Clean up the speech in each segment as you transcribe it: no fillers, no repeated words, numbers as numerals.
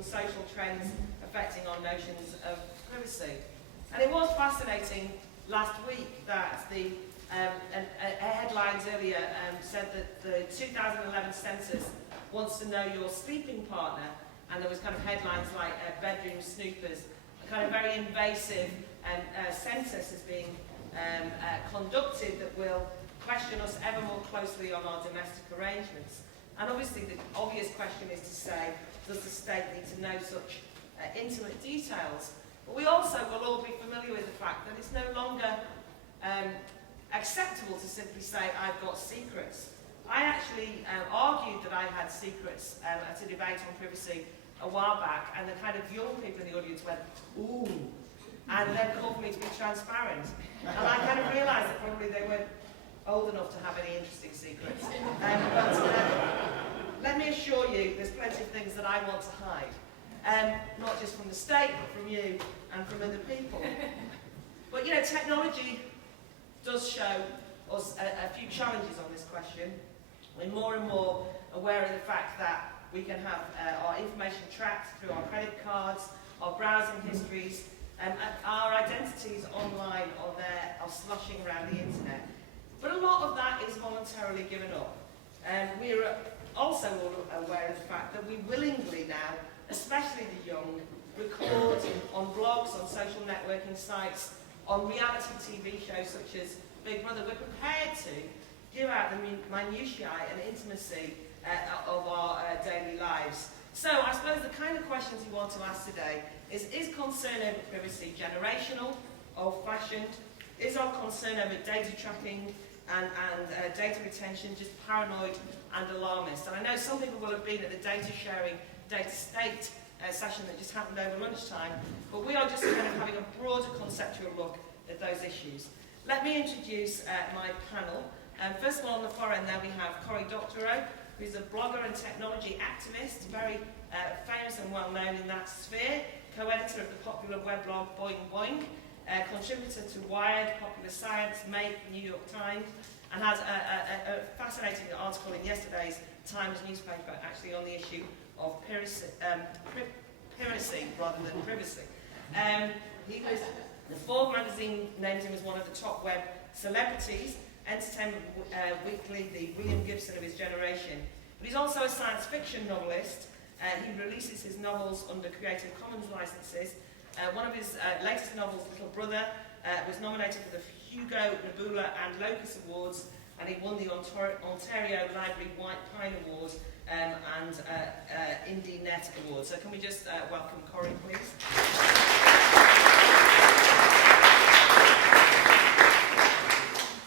and social trends affecting our notions of privacy. And it was fascinating last week that the headlines earlier said that the 2011 census wants to know your sleeping partner, and there was kind of headlines like bedroom snoopers, a kind of very invasive census is being conducted that will question us ever more closely on our domestic arrangements. And obviously the obvious question is to say, does the state need to know such intimate details? But we also will all be familiar with the fact that it's no longer acceptable to simply say, I've got secrets. I actually argued that I had secrets at a debate on privacy a while back, and the kind of young people in the audience went, ooh, and then called for me to be transparent. And I kind of realised that probably they weren't old enough to have any interesting secrets. Let me assure you, there's plenty of things that I want to hide. Not just from the state, but from you and from other people. But you know, technology does show us a few challenges on this question. We're more and more aware of the fact that we can have our information tracked through our credit cards, our browsing histories, and our identities online are sloshing around the internet. But a lot of that is voluntarily given up. We're also all aware of the fact that we willingly now, especially the young, record on blogs, on social networking sites, on reality TV shows such as Big Brother. We're prepared to give out the minutiae and intimacy of our daily lives. So I suppose the kind of questions we want to ask today is concern over privacy generational, old-fashioned? Is our concern over data tracking and data retention just paranoid and alarmist? And I know some people will have been at the data sharing, data state session that just happened over lunchtime, but we are just kind of having a broader conceptual look at those issues. Let me introduce my panel. First of all, on the far end there we have Cory, Doctorow, who's a blogger and technology activist, very famous and well known in that sphere, co-editor of the popular weblog Boing Boing, contributor to Wired, Popular Science, Make, New York Times, and has a fascinating article in yesterday's Times newspaper actually on the issue of piracy rather than privacy. The Forbes magazine named him as one of the top web celebrities, Entertainment Weekly, the William Gibson of his generation. But he's also a science fiction novelist. He releases his novels under Creative Commons licenses. One of his latest novels, Little Brother, was nominated for the Hugo, Nebula and Locus Awards, and he won the Ontario Library White Pine Award and Indie Net Award. So can we just welcome Cory, please?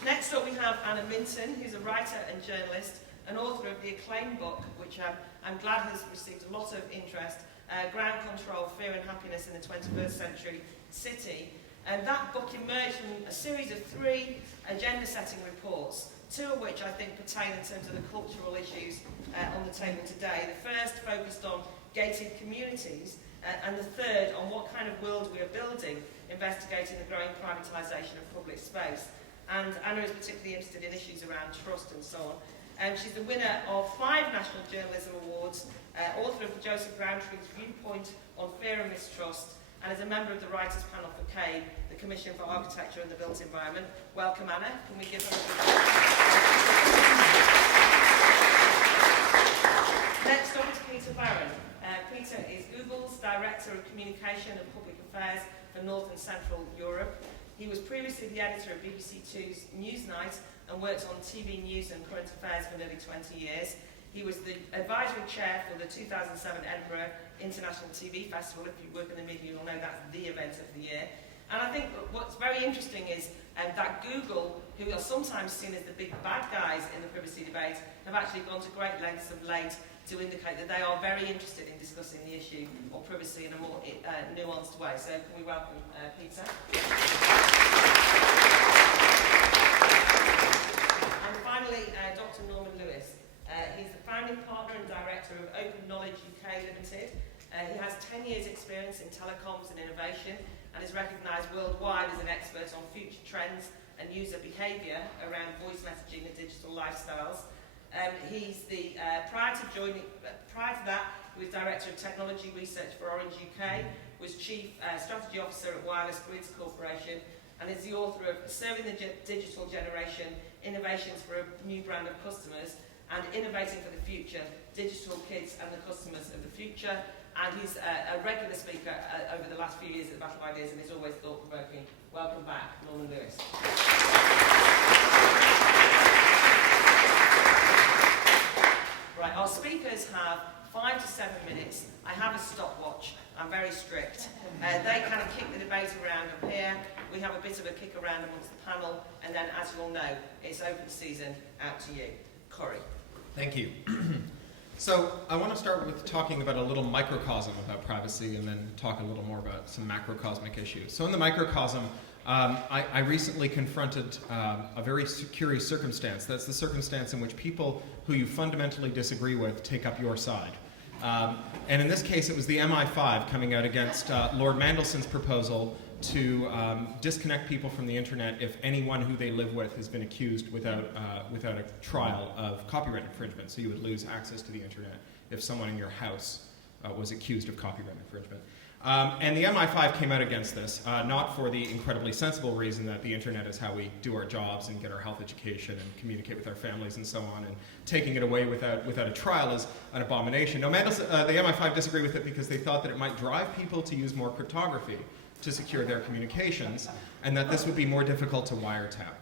Next up we have Anna Minton, who's a writer and journalist, and author of the acclaimed book, which I'm glad has received a lot of interest, Ground Control, Fear and Happiness in the 21st Century City. And that book emerged from a series of 3 agenda-setting reports, 2 of which I think pertain in terms of the cultural issues on the table today. The first focused on gated communities, and the third on what kind of world we are building, investigating the growing privatisation of public space. And Anna is particularly interested in issues around trust and so on. She's the winner of 5 National Journalism Awards, author of the Joseph Browntree's Viewpoint on Fear and Mistrust, and is a member of the Writers' Panel for CABE, the Commission for Architecture and the Built Environment. Welcome, Anna. Can we give her a Next up is Peter Barron. Peter is Google's Director of Communication and Public Affairs for North and Central Europe. He was previously the editor of BBC Two's Newsnight and worked on TV news and current affairs for nearly 20 years. He was the advisory chair for the 2007 Edinburgh International TV Festival. If you work in the media, you'll know that's the event of the year. And I think what's very interesting is that Google, who are sometimes seen as the big bad guys in the privacy debate, have actually gone to great lengths of late to indicate that they are very interested in discussing the issue of privacy in a more nuanced way. So can we welcome Peter? And finally, Dr. Norman Lewis. He's the founding partner and director of Open Knowledge UK Limited. He has 10 years' experience in telecoms and innovation and is recognised worldwide as an expert on future trends and user behaviour around voice messaging and digital lifestyles. Prior to that, he was Director of Technology Research for Orange UK, was Chief Strategy Officer at Wireless Grids Corporation, and is the author of Serving the Digital Generation, Innovations for a New Brand of Customers, and Innovating for the Future, Digital Kids and the Customers of the Future. And he's a regular speaker over the last few years at the Battle of Ideas, and is always thought-provoking. Welcome back, Norman Lewis. Right, our speakers have 5 to 7 minutes. I have a stopwatch. I'm very strict. They kind of kick the debate around up here. We have a bit of a kick around amongst the panel, and then, as you all know, it's open season. Out to you, Cory. Thank you. So I want to start with talking about a little microcosm about privacy, and then talk a little more about some macrocosmic issues. So in the microcosm, I recently confronted a very curious circumstance. That's the circumstance in which people who you fundamentally disagree with take up your side. And in this case, it was the MI5 coming out against Lord Mandelson's proposal to disconnect people from the internet if anyone who they live with has been accused without a trial of copyright infringement. So you would lose access to the internet if someone in your house was accused of copyright infringement. And the MI5 came out against this, not for the incredibly sensible reason that the internet is how we do our jobs and get our health education and communicate with our families and so on, and taking it away without a trial is an abomination. No, the MI5 disagreed with it because they thought that it might drive people to use more cryptography to secure their communications, and that this would be more difficult to wiretap.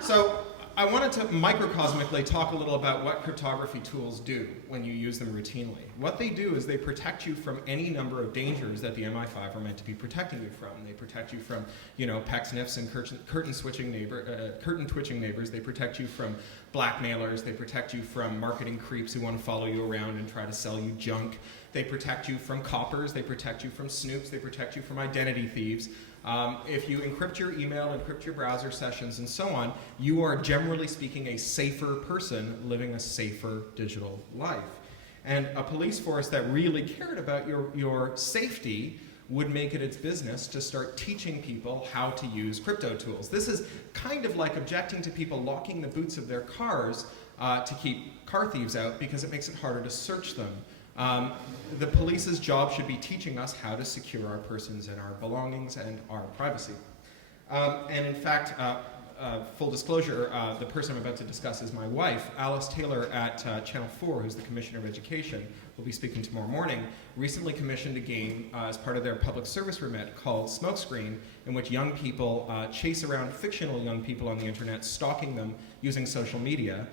So I wanted to microcosmically talk a little about what cryptography tools do when you use them routinely. What they do is they protect you from any number of dangers that the MI5 are meant to be protecting you from. They protect you from, pecksniffs and curtain twitching neighbors. They protect you from blackmailers. They protect you from marketing creeps who want to follow you around and try to sell you junk. They protect you from coppers. They protect you from snoops. They protect you from identity thieves. If you encrypt your email, encrypt your browser sessions, and so on, you are, generally speaking, a safer person living a safer digital life. And a police force that really cared about your safety would make it its business to start teaching people how to use crypto tools. This is kind of like objecting to people locking the boots of their cars to keep car thieves out, because it makes it harder to search them. The police's job should be teaching us how to secure our persons and our belongings and our privacy. And in fact, full disclosure, the person I'm about to discuss is my wife. Alice Taylor at Channel 4, who's the Commissioner of Education, will be speaking tomorrow morning, recently commissioned a game as part of their public service remit called Smokescreen, in which young people chase around fictional young people on the internet, stalking them using social media,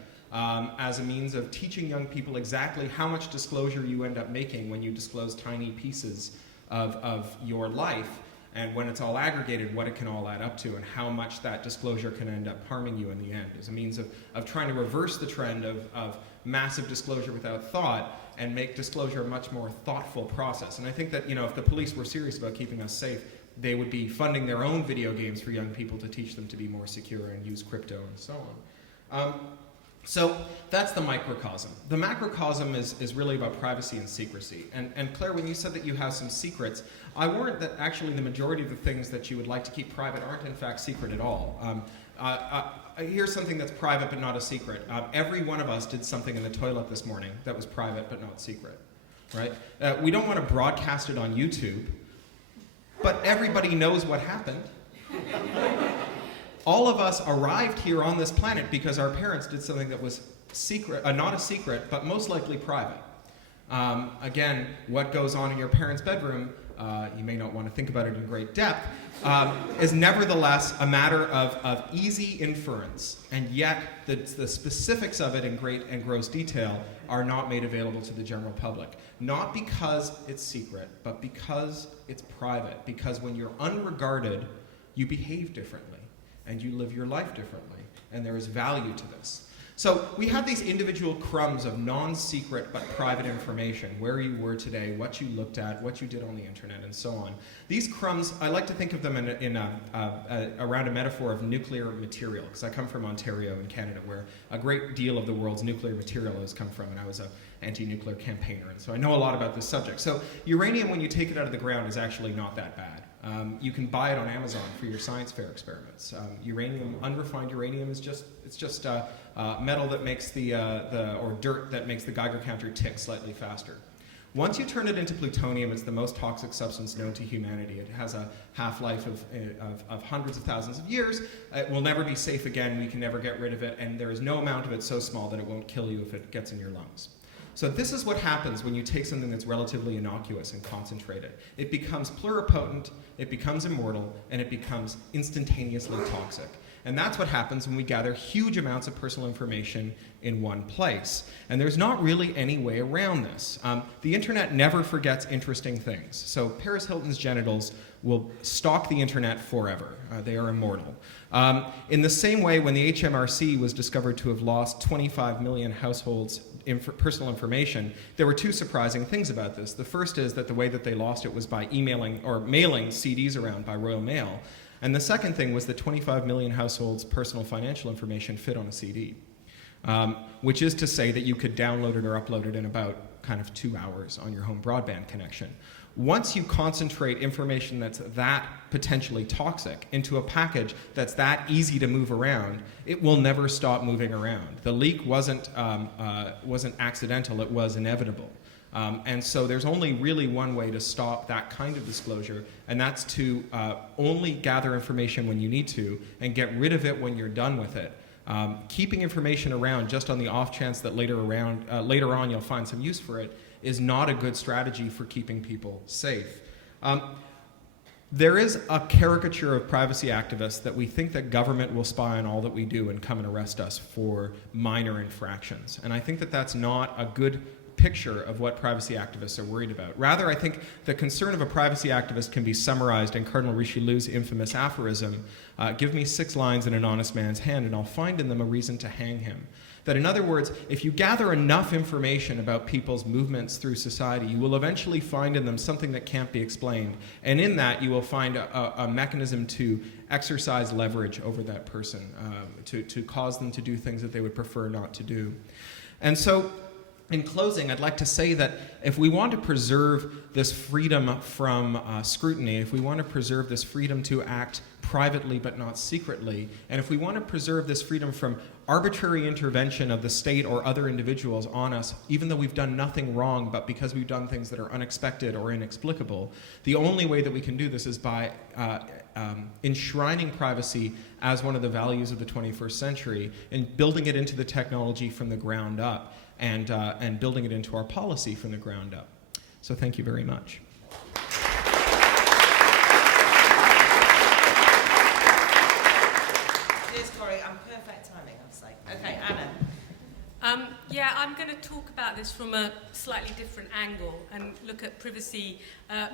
as a means of teaching young people exactly how much disclosure you end up making when you disclose tiny pieces of your life, and when it's all aggregated, what it can all add up to, and how much that disclosure can end up harming you in the end, as a means of trying to reverse the trend of massive disclosure without thought and make disclosure a much more thoughtful process. And I think that, if the police were serious about keeping us safe, they would be funding their own video games for young people to teach them to be more secure and use crypto and so on. So that's the microcosm. The macrocosm is really about privacy and secrecy. And Claire, when you said that you have some secrets, I warrant that actually the majority of the things that you would like to keep private aren't in fact secret at all. Here's something that's private but not a secret. Every one of us did something in the toilet this morning that was private but not secret, right? We don't want to broadcast it on YouTube, but everybody knows what happened. All of us arrived here on this planet because our parents did something that was secret, not a secret, but most likely private. Again, what goes on in your parents' bedroom, you may not want to think about it in great depth, is nevertheless a matter of easy inference, and yet the specifics of it in great and gross detail are not made available to the general public. Not because it's secret, but because it's private. Because when you're unregarded, you behave differently, and you live your life differently, and there is value to this. So we have these individual crumbs of non-secret but private information, where you were today, what you looked at, what you did on the internet, and so on. These crumbs, I like to think of them around a metaphor of nuclear material, because I come from Ontario in Canada, where a great deal of the world's nuclear material has come from, and I was anti-nuclear campaigner, and so I know a lot about this subject. So uranium, when you take it out of the ground, is actually not that bad. You can buy it on Amazon for your science fair experiments. Uranium, unrefined uranium, is just metal that makes or dirt that makes the Geiger counter tick slightly faster. Once you turn it into plutonium, it's the most toxic substance known to humanity. It has a half-life of hundreds of thousands of years. It will never be safe again. We can never get rid of it, and there is no amount of it so small that it won't kill you if it gets in your lungs. So this is what happens when you take something that's relatively innocuous and concentrate it. It becomes pluripotent, it becomes immortal, and it becomes instantaneously toxic. And that's what happens when we gather huge amounts of personal information in one place. And there's not really any way around this. The internet never forgets interesting things. So Paris Hilton's genitals will stalk the internet forever. They are immortal. In the same way, when the HMRC was discovered to have lost 25 million households' personal information, there were two surprising things about this. The first is that the way that they lost it was by emailing or mailing CDs around by Royal Mail. And the second thing was that 25 million households' personal financial information fit on a CD, which is to say that you could download it or upload it in about kind of 2 hours on your home broadband connection. Once you concentrate information that's that potentially toxic into a package that's that easy to move around, it will never stop moving around. The leak wasn't accidental, it was inevitable. And so there's only really one way to stop that kind of disclosure, and that's to only gather information when you need to and get rid of it when you're done with it. Keeping information around just on the off chance that later on you'll find some use for it is not a good strategy for keeping people safe. There is a caricature of privacy activists that we think that government will spy on all that we do and come and arrest us for minor infractions. And I think that that's not a good picture of what privacy activists are worried about. Rather, I think the concern of a privacy activist can be summarized in Cardinal Richelieu's infamous aphorism, give me 6 lines in an honest man's hand and I'll find in them a reason to hang him. That in other words, if you gather enough information about people's movements through society, you will eventually find in them something that can't be explained. And in that, you will find a mechanism to exercise leverage over that person, to cause them to do things that they would prefer not to do. And so, in closing, I'd like to say that if we want to preserve this freedom from scrutiny, if we want to preserve this freedom to act privately but not secretly, and if we want to preserve this freedom from arbitrary intervention of the state or other individuals on us, even though we've done nothing wrong, but because we've done things that are unexpected or inexplicable, the only way that we can do this is by enshrining privacy as one of the values of the 21st century and building it into the technology from the ground up. And building it into our policy from the ground up. So thank you very much. Cheers, Cory. I'm perfect timing, I'll say. Okay, Anna. Yeah, I'm going to talk about this from a slightly different angle and look at privacy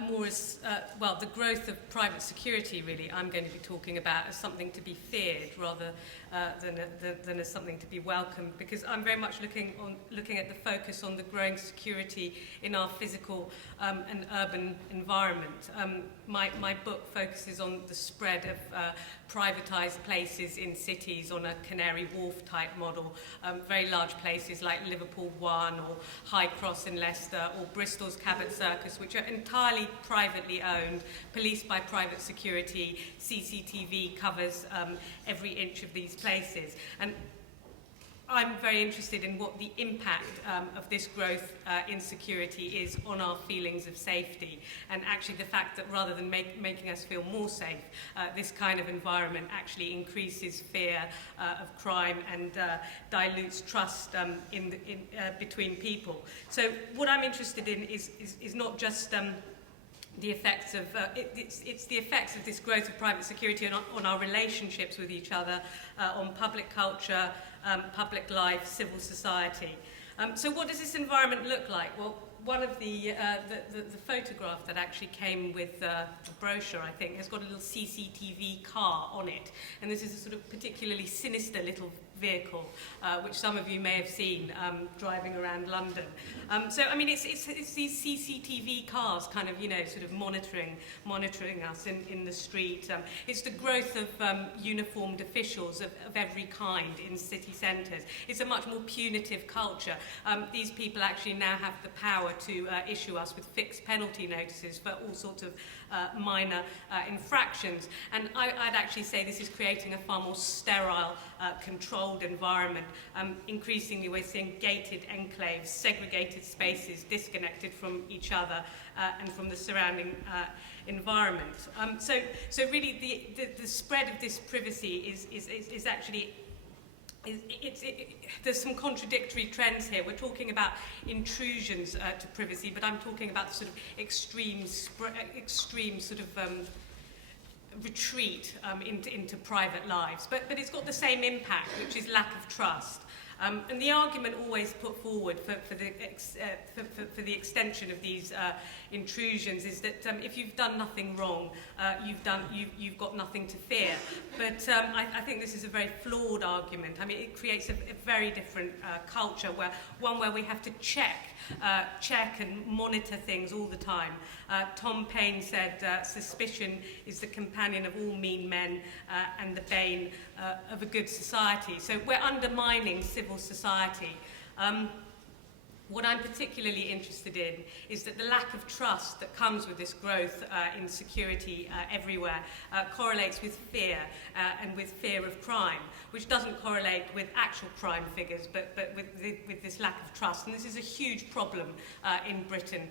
more as, well, the growth of private security, really, I'm going to be talking about as something to be feared rather than as something to be welcomed, because I'm very much looking at the focus on the growing security in our physical and urban environment. My book focuses on the spread of privatized places in cities on a Canary Wharf type model, very large places like Liverpool One or High Cross in Leicester or Bristol's Cabot Circus, which are entirely privately owned, policed by private security. CCTV covers every inch of these places. And I'm very interested in what the impact of this growth in security is on our feelings of safety, and actually the fact that rather than making us feel more safe, this kind of environment actually increases fear of crime and dilutes trust between people. So what I'm interested in is not just the effects of it's the effects of this growth of private security on our relationships with each other, on public culture, public life, civil society. So what does this environment look like? Well, one of the photograph that actually came with the brochure, I think, has got a little CCTV car on it. And this is a sort of particularly sinister little vehicle, which some of you may have seen driving around London. So, I mean, it's these CCTV cars kind of, sort of monitoring us in the street. It's the growth of uniformed officials of every kind in city centres. It's a much more punitive culture. These people actually now have the power to issue us with fixed penalty notices for all sorts of minor infractions. And I'd actually say this is creating a far more sterile, controlled environment. Increasingly, we're seeing gated enclaves, segregated spaces, disconnected from each other and from the surrounding environment. So really, the spread of this privacy is actually. There's some contradictory trends here. We're talking about intrusions to privacy, but I'm talking about the sort of extreme sort of retreat into private lives. But it's got the same impact, which is lack of trust. And the argument always put forward for the extension of these intrusions is that if you've done nothing wrong, you've got nothing to fear. But I think this is a very flawed argument. I mean, it creates a very different culture, where we have to check and monitor things all the time. Tom Paine said, suspicion is the companion of all mean men and the bane of a good society. So we're undermining civil society. What I'm particularly interested in is that the lack of trust that comes with this growth in security everywhere correlates with fear and with fear of crime, which doesn't correlate with actual crime figures, but with this lack of trust. And this is a huge problem in Britain.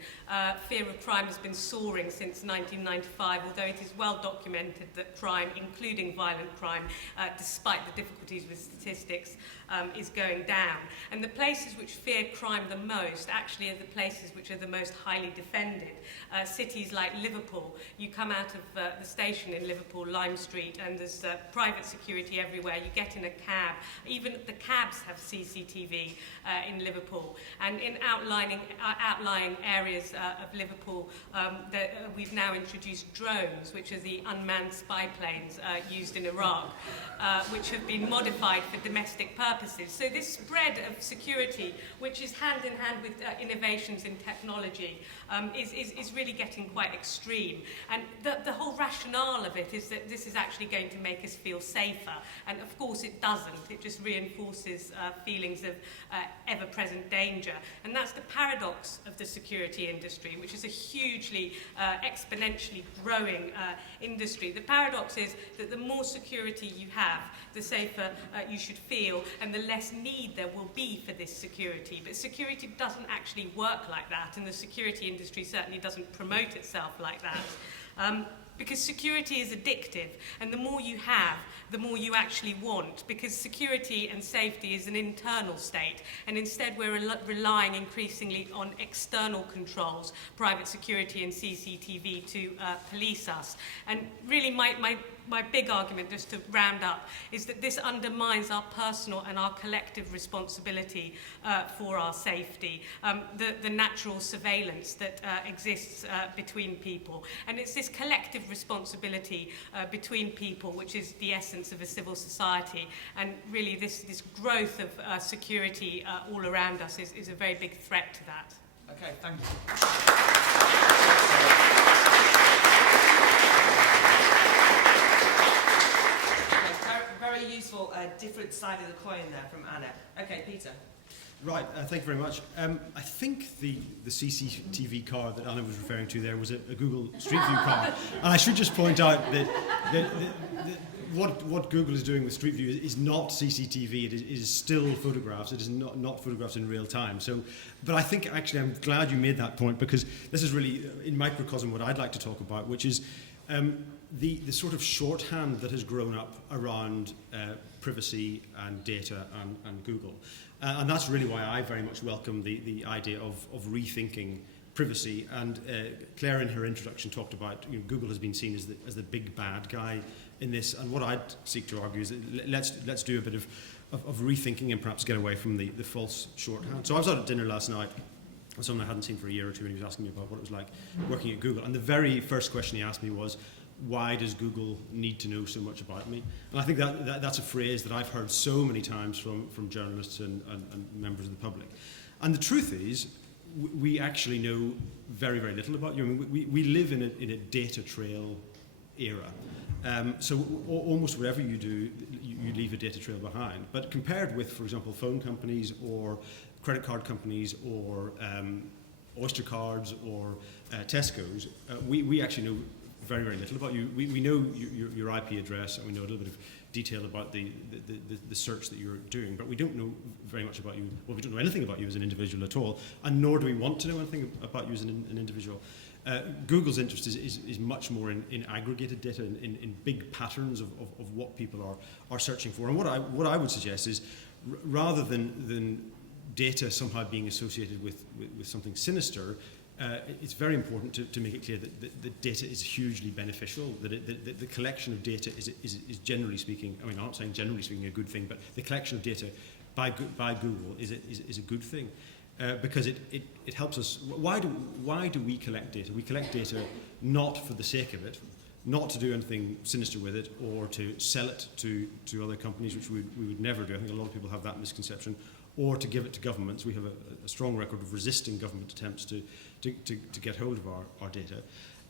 Fear of crime has been soaring since 1995, although it is well documented that crime, including violent crime, despite the difficulties with statistics, is going down. And the places which fear crime the most actually are the places which are the most highly defended. Cities like Liverpool, you come out of the station in Liverpool, Lime Street, and there's private security everywhere. You get in a cab. Even the cabs have CCTV in Liverpool. And in outlying areas of Liverpool, we've now introduced drones, which are the unmanned spy planes used in Iraq, which have been modified for domestic purposes. So this spread of security, which is hand in hand with innovations in technology, is really getting quite extreme. And the whole rationale of it is that this is actually going to make us feel safer. And of course it doesn't. It just reinforces feelings of ever-present danger. And that's the paradox of the security industry, which is a hugely, exponentially growing industry. The paradox is that the more security you have, the safer you should feel, and the less need there will be for this security. But security doesn't actually work like that, and the security industry certainly doesn't promote itself like that. Because security is addictive, and the more you have, the more you actually want, because security and safety is an internal state, and instead we're relying increasingly on external controls, private security and CCTV to police us. And really my big argument, just to round up, is that this undermines our personal and our collective responsibility for our safety, the natural surveillance that exists between people. And it's this collective responsibility between people which is the essence of a civil society. And really this growth of security all around us is a very big threat to that. Okay, thank you. Very useful, different side of the coin there from Anna. Okay, Peter. Right, thank you very much. I think the CCTV car that Anna was referring to there was a Google Street View car. And I should just point out that what Google is doing with Street View is not CCTV, it is still photographs, it is not photographs in real time. But I think actually I'm glad you made that point, because this is really, in Microcosm, what I'd like to talk about, which is the sort of shorthand that has grown up around privacy and data and Google. And that's really why I very much welcome the idea of rethinking privacy. And Claire, in her introduction, talked about Google has been seen as the big bad guy in this. And what I'd seek to argue is that let's do a bit of rethinking and perhaps get away from the false shorthand. So I was out at dinner last night with someone I hadn't seen for a year or two, and he was asking me about what it was like working at Google. And the very first question he asked me was, why does Google need to know so much about me? And I think that's a phrase that I've heard so many times from journalists and members of the public. And the truth is, we actually know very, very little about you. I mean, we live in a data trail era. So almost whatever you do, you leave a data trail behind. But compared with, for example, phone companies or credit card companies or Oyster cards or Tesco's, we actually know very, very little about you. We know your IP address, and we know a little bit of detail about the search that you're doing, but we don't know very much about you. Well, we don't know anything about you as an individual at all, and nor do we want to know anything about you as an individual. Google's interest is much more in aggregated data, in big patterns of what people are searching for. And what I would suggest is, rather than data somehow being associated with something sinister, it's very important to make it clear that the data is hugely beneficial, that the collection of data is generally speaking, I mean, I'm not saying generally speaking a good thing, but the collection of data by Google is a good thing. Because it helps us. Why do we collect data? We collect data not for the sake of it, not to do anything sinister with it, or to sell it to other companies, which we would never do. I think a lot of people have that misconception. Or to give it to governments. We have a strong record of resisting government attempts to get hold of our data.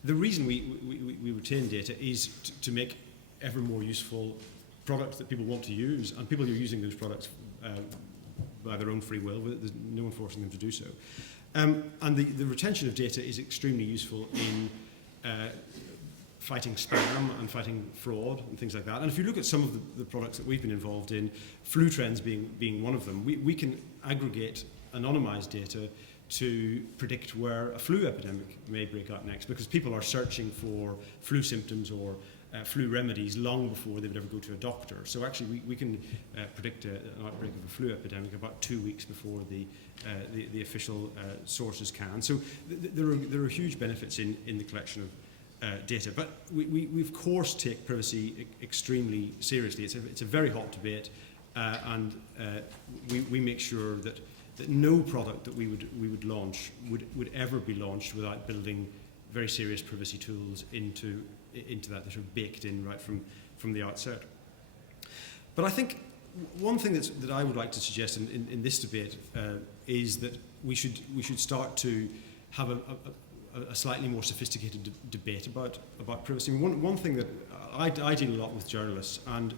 The reason we retain data is to make ever more useful products that people want to use, and people are using those products by their own free will. There's no one forcing them to do so. And the retention of data is extremely useful in fighting spam and fighting fraud and things like that. And if you look at some of the products that we've been involved in, flu trends being one of them, we can aggregate anonymized data to predict where a flu epidemic may break out next, because people are searching for flu symptoms or flu remedies long before they would ever go to a doctor. So actually we can predict an outbreak of a flu epidemic about 2 weeks before the official sources can. So there are huge benefits in the collection of data, but we of course take privacy extremely seriously. It's a very hot debate, and we make sure that no product that we would launch would ever be launched without building very serious privacy tools into that are baked in right from the outset. But I think one thing that I would like to suggest in this debate is that we should start to have a slightly more sophisticated debate about privacy. I mean, one thing that I deal a lot with journalists, and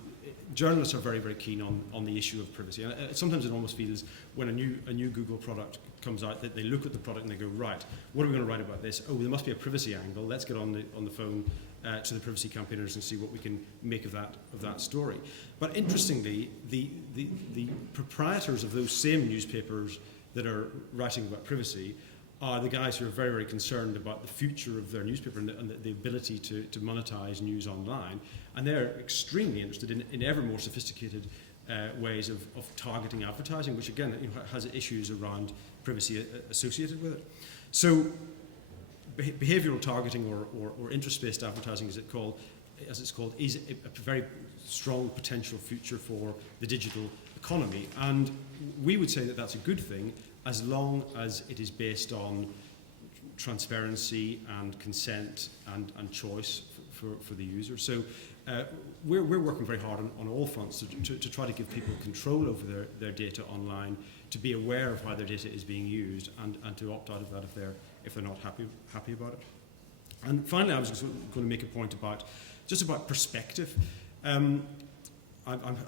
journalists are very, very keen on the issue of privacy. And sometimes it almost feels when a new Google product comes out that they look at the product and they go, right, what are we going to write about this? Oh, there must be a privacy angle. Let's get on the phone to the privacy campaigners and see what we can make of that story. But interestingly, the proprietors of those same newspapers that are writing about privacy are the guys who are very, very concerned about the future of their newspaper and the ability to monetize news online. And they're extremely interested in ever more sophisticated ways of targeting advertising, which again has issues around privacy associated with it. So behavioral targeting or interest-based advertising, as it's called, is a very strong potential future for the digital economy. And we would say that that's a good thing, as long as it is based on transparency and consent and choice for the user. So we're working very hard on all fronts to try to give people control over their data online, to be aware of how their data is being used, and to opt out of that if they're not happy about it. And finally, I was just going to make a point about perspective. I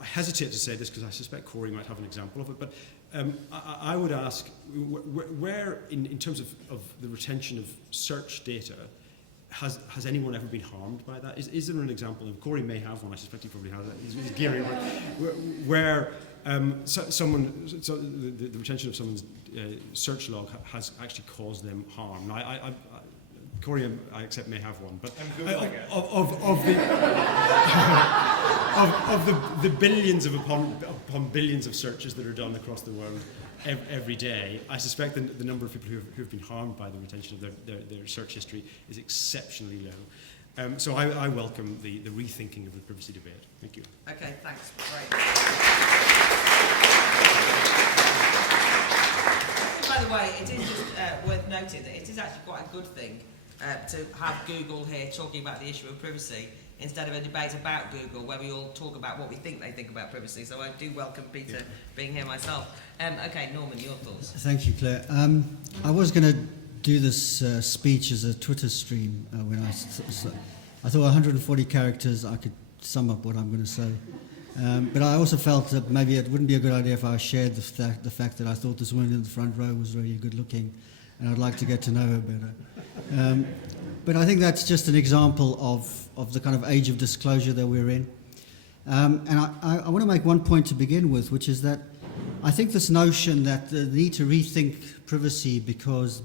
hesitate to say this because I suspect Cory might have an example of it, but I would ask, where in terms of the retention of search data, has anyone ever been harmed by that? Is there an example, and Cory may have one, I suspect he probably has it, he's gearing up, where the retention of someone's search log has actually caused them harm? Now, Cory, I accept, may have one, but of the billions upon billions of searches that are done across the world every day, I suspect the number of people who have been harmed by the retention of their search history is exceptionally low. So I welcome the rethinking of the privacy debate. Thank you. Okay, thanks. Great. By the way, it is just worth noting that it is actually quite a good thing to have Google here talking about the issue of privacy instead of a debate about Google where we all talk about what we think they think about privacy. So I do welcome Peter being here myself. Okay, Norman, your thoughts? Thank you, Claire. I was going to do this speech as a Twitter stream when I thought 140 characters I could sum up what I'm going to say. But I also felt that maybe it wouldn't be a good idea if I shared the fact that I thought this woman in the front row was really good looking and I'd like to get to know her better. But I think that's just an example of the kind of age of disclosure that we're in. And I want to make one point to begin with, which is that I think this notion that the need to rethink privacy because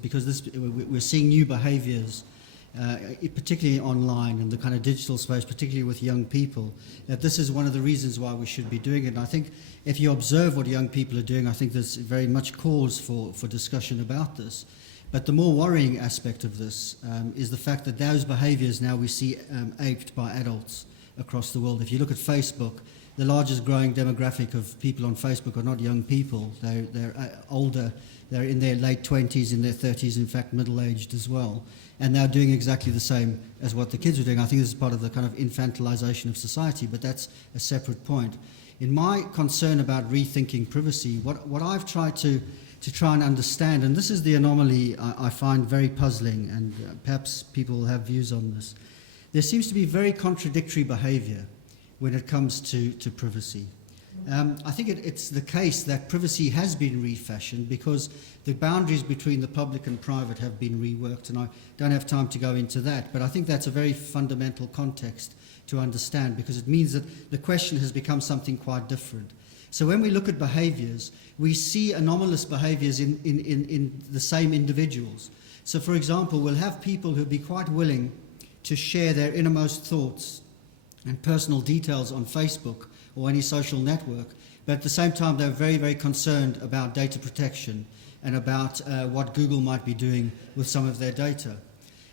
we're seeing new behaviours, particularly online and the kind of digital space, particularly with young people, that this is one of the reasons why we should be doing it. And I think if you observe what young people are doing, I think there's very much cause for discussion about this. But the more worrying aspect of this is the fact that those behaviours now we see aped by adults across the world. If you look at Facebook, the largest growing demographic of people on Facebook are not young people. They're older. They're in their late 20s, in their 30s, in fact, middle-aged as well. And they're doing exactly the same as what the kids are doing. I think this is part of the kind of infantilization of society, but that's a separate point. In my concern about rethinking privacy, what I've tried to try and understand, and this is the anomaly I find very puzzling, and perhaps people will have views on this. There seems to be very contradictory behavior when it comes to privacy. I think it's the case that privacy has been refashioned because the boundaries between the public and private have been reworked, and I don't have time to go into that, but I think that's a very fundamental context to understand because it means that the question has become something quite different. So when we look at behaviours, we see anomalous behaviours in the same individuals. So for example, we'll have people who'll be quite willing to share their innermost thoughts and personal details on Facebook or any social network, but at the same time they're very, very concerned about data protection and about what Google might be doing with some of their data.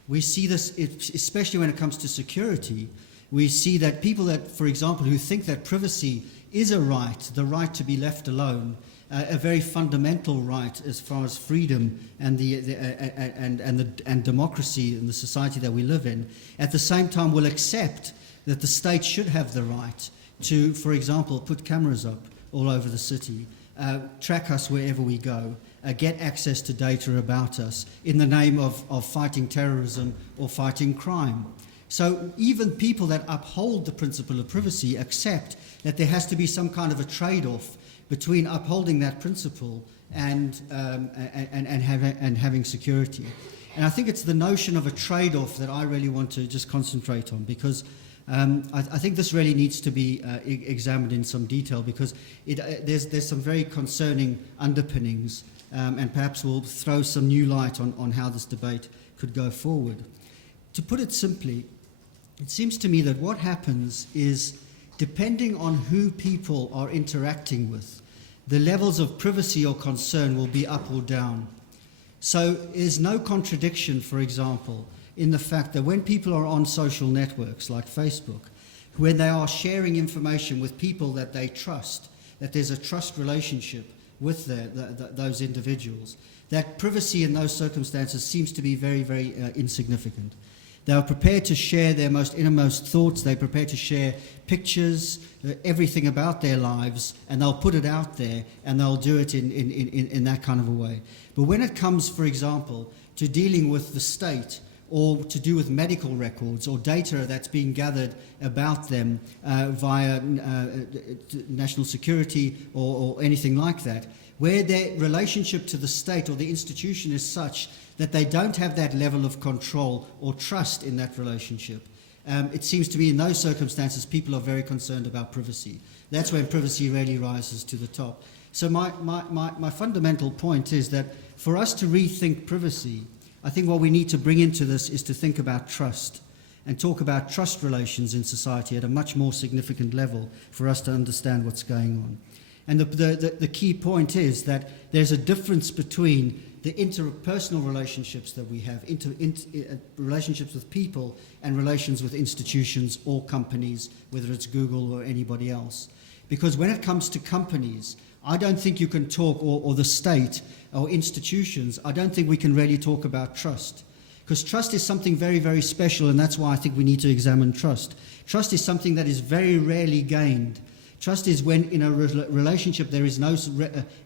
We see this, especially when it comes to security, we see that people that, for example, who think that privacy is a right, the right to be left alone, a very fundamental right as far as freedom and and democracy in the society that we live in, at the same time will accept that the state should have the right to, for example, put cameras up all over the city, track us wherever we go, get access to data about us in the name of fighting terrorism or fighting crime. So even people that uphold the principle of privacy accept that there has to be some kind of a trade-off between upholding that principle and having security. And I think it's the notion of a trade-off that I really want to just concentrate on because I think this really needs to be examined in some detail because there's some very concerning underpinnings and perhaps we'll throw some new light on how this debate could go forward. To put it simply, it seems to me that what happens is, depending on who people are interacting with, the levels of privacy or concern will be up or down. So there's no contradiction, for example, in the fact that when people are on social networks like Facebook, when they are sharing information with people that they trust, that there's a trust relationship with those individuals, that privacy in those circumstances seems to be very, very insignificant. They are prepared to share their most innermost thoughts, they're prepared to share pictures, everything about their lives, and they'll put it out there, and they'll do it in that kind of a way. But when it comes, for example, to dealing with the state, or to do with medical records or data that's being gathered about them via national security or anything like that, where their relationship to the state or the institution is such that they don't have that level of control or trust in that relationship. It seems to me in those circumstances people are very concerned about privacy. That's when privacy really rises to the top. So my fundamental point is that for us to rethink privacy, I think what we need to bring into this is to think about trust and talk about trust relations in society at a much more significant level for us to understand what's going on. And the key point is that there's a difference between the interpersonal relationships that we have, relationships with people and relations with institutions or companies, whether it's Google or anybody else. Because when it comes to companies, I don't think you can talk, or the state or institutions, I don't think we can really talk about trust. Because trust is something very, very special, and that's why I think we need to examine trust. Trust is something that is very rarely gained. Trust is when in a relationship there is no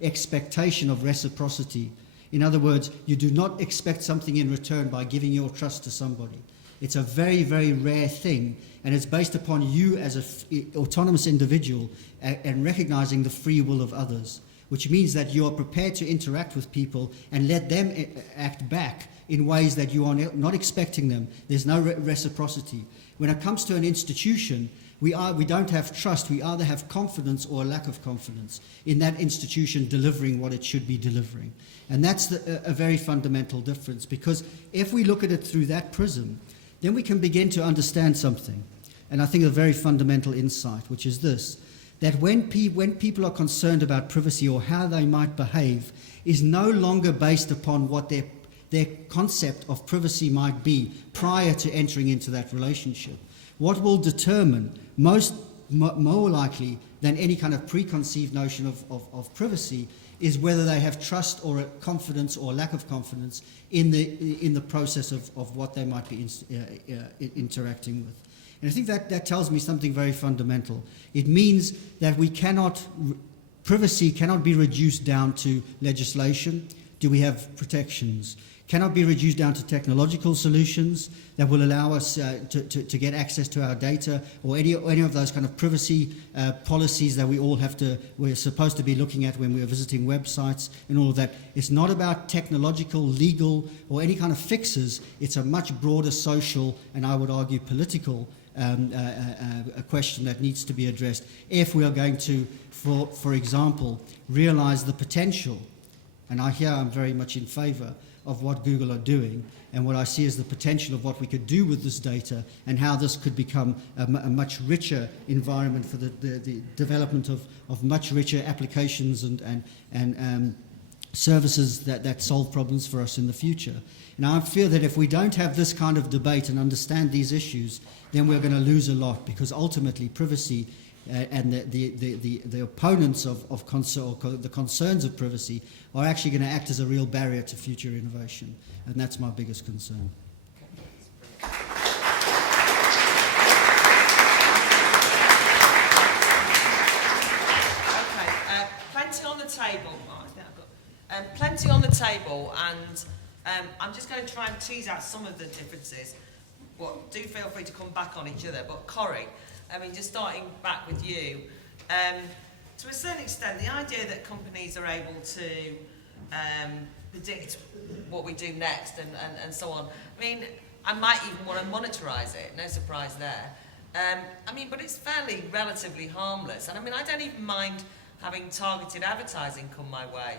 expectation of reciprocity. In other words, you do not expect something in return by giving your trust to somebody. It's a very, very rare thing, and it's based upon you as an autonomous individual and recognizing the free will of others, which means that you are prepared to interact with people and let them act back in ways that you are not expecting them. There's no reciprocity. When it comes to an institution, we don't have trust. We either have confidence or a lack of confidence in that institution delivering what it should be delivering. And that's a very fundamental difference, because if we look at it through that prism, then we can begin to understand something. And I think a very fundamental insight, which is this, that when people are concerned about privacy or how they might behave, is no longer based upon what their concept of privacy might be prior to entering into that relationship. What will determine more likely than any kind of preconceived notion of privacy is whether they have trust or a confidence or lack of confidence in the process of what they might be interacting with. And I think that tells me something very fundamental. It means that privacy cannot be reduced down to legislation. Do we have protections? Cannot be reduced down to technological solutions that will allow us to get access to our data, or any of those kind of privacy policies that we're supposed to be looking at when we're visiting websites and all of that. It's not about technological, legal, or any kind of fixes. It's a much broader social, and I would argue political, a question that needs to be addressed if we are going to, for example, realize the potential, and I'm very much in favor of what Google are doing, and what I see as the potential of what we could do with this data, and how this could become a much richer environment for the development of much richer applications and services that solve problems for us in the future. And I feel that if we don't have this kind of debate and understand these issues, then we're going to lose a lot, because ultimately privacy and the opponents of the concerns of privacy are actually going to act as a real barrier to future innovation, and that's my biggest concern. Plenty on the table. Oh, I think I've got plenty on the table, and I'm just going to try and tease out some of the differences. Well, do feel free to come back on each other. But Cory, I mean, just starting back with you, to a certain extent, the idea that companies are able to predict what we do next and so on, I mean, I might even want to monetize it, no surprise there. I mean, but it's fairly relatively harmless. And I mean, I don't even mind having targeted advertising come my way.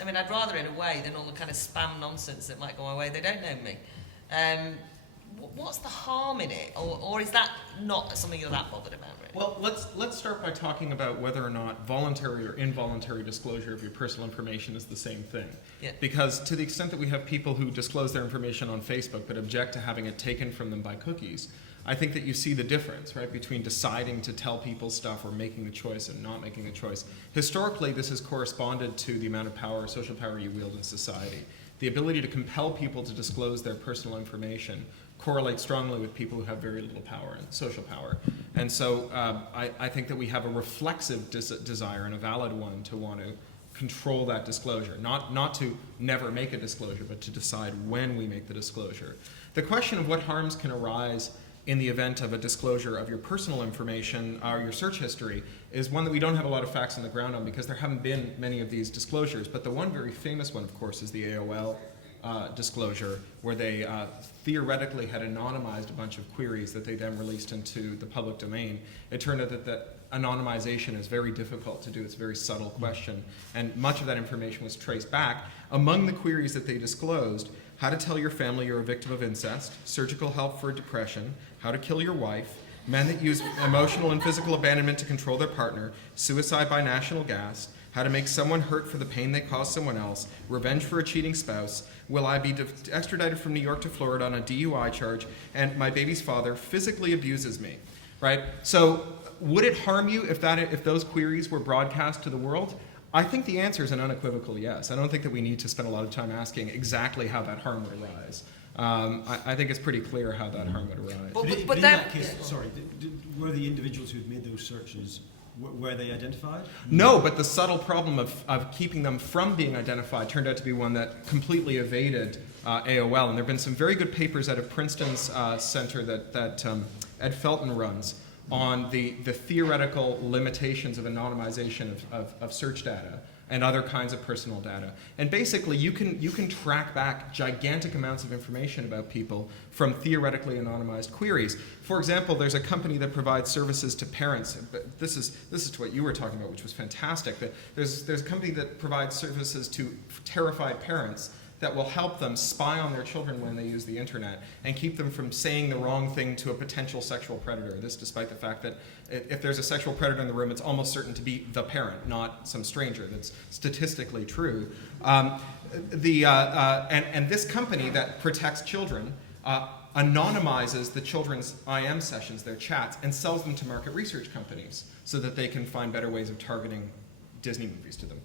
I mean, I'd rather in a way than all the kind of spam nonsense that might go my way. They don't know me. What's the harm in it? Or is that not something you're that bothered about, really? Well, let's start by talking about whether or not voluntary or involuntary disclosure of your personal information is the same thing. Yeah. Because to the extent that we have people who disclose their information on Facebook but object to having it taken from them by cookies, I think that you see the difference, right, between deciding to tell people stuff or making the choice and not making the choice. Historically, this has corresponded to the amount of power, social power you wield in society. The ability to compel people to disclose their personal information correlates strongly with people who have very little power and social power. And so I think that we have a reflexive desire, and a valid one, to want to control that disclosure. Not to never make a disclosure, but to decide when we make the disclosure. The question of what harms can arise in the event of a disclosure of your personal information or your search history is one that we don't have a lot of facts on the ground on, because there haven't been many of these disclosures. But the one very famous one, of course, is the AOL disclosure, where they theoretically had anonymized a bunch of queries that they then released into the public domain. It turned out that anonymization is very difficult to do. It's a very subtle question, and much of that information was traced back. Among the queries that they disclosed: how to tell your family you're a victim of incest, surgical help for depression, how to kill your wife, men that use emotional and physical abandonment to control their partner, suicide by national gas, how to make someone hurt for the pain they cause someone else, revenge for a cheating spouse, will I be extradited from New York to Florida on a DUI charge, and my baby's father physically abuses me, right? So would it harm you if those queries were broadcast to the world? I think the answer is an unequivocal yes. I don't think that we need to spend a lot of time asking exactly how that harm would arise. I think it's pretty clear how that harm would arise. But in then, that case, sorry, were the individuals who had made those searches, were they identified? No, but the subtle problem of keeping them from being identified turned out to be one that completely evaded AOL. And there have been some very good papers out of Princeton's center that Ed Felton runs on the theoretical limitations of anonymization of search data and other kinds of personal data. And basically, you can track back gigantic amounts of information about people from theoretically anonymized queries. For example, there's a company that provides services to parents. This is to what you were talking about, which was fantastic. There's a company that provides services to terrified parents that will help them spy on their children when they use the internet and keep them from saying the wrong thing to a potential sexual predator. This despite the fact that if there's a sexual predator in the room, it's almost certain to be the parent, not some stranger. That's statistically true. And this company that protects children anonymizes the children's IM sessions, their chats, and sells them to market research companies so that they can find better ways of targeting Disney movies to them.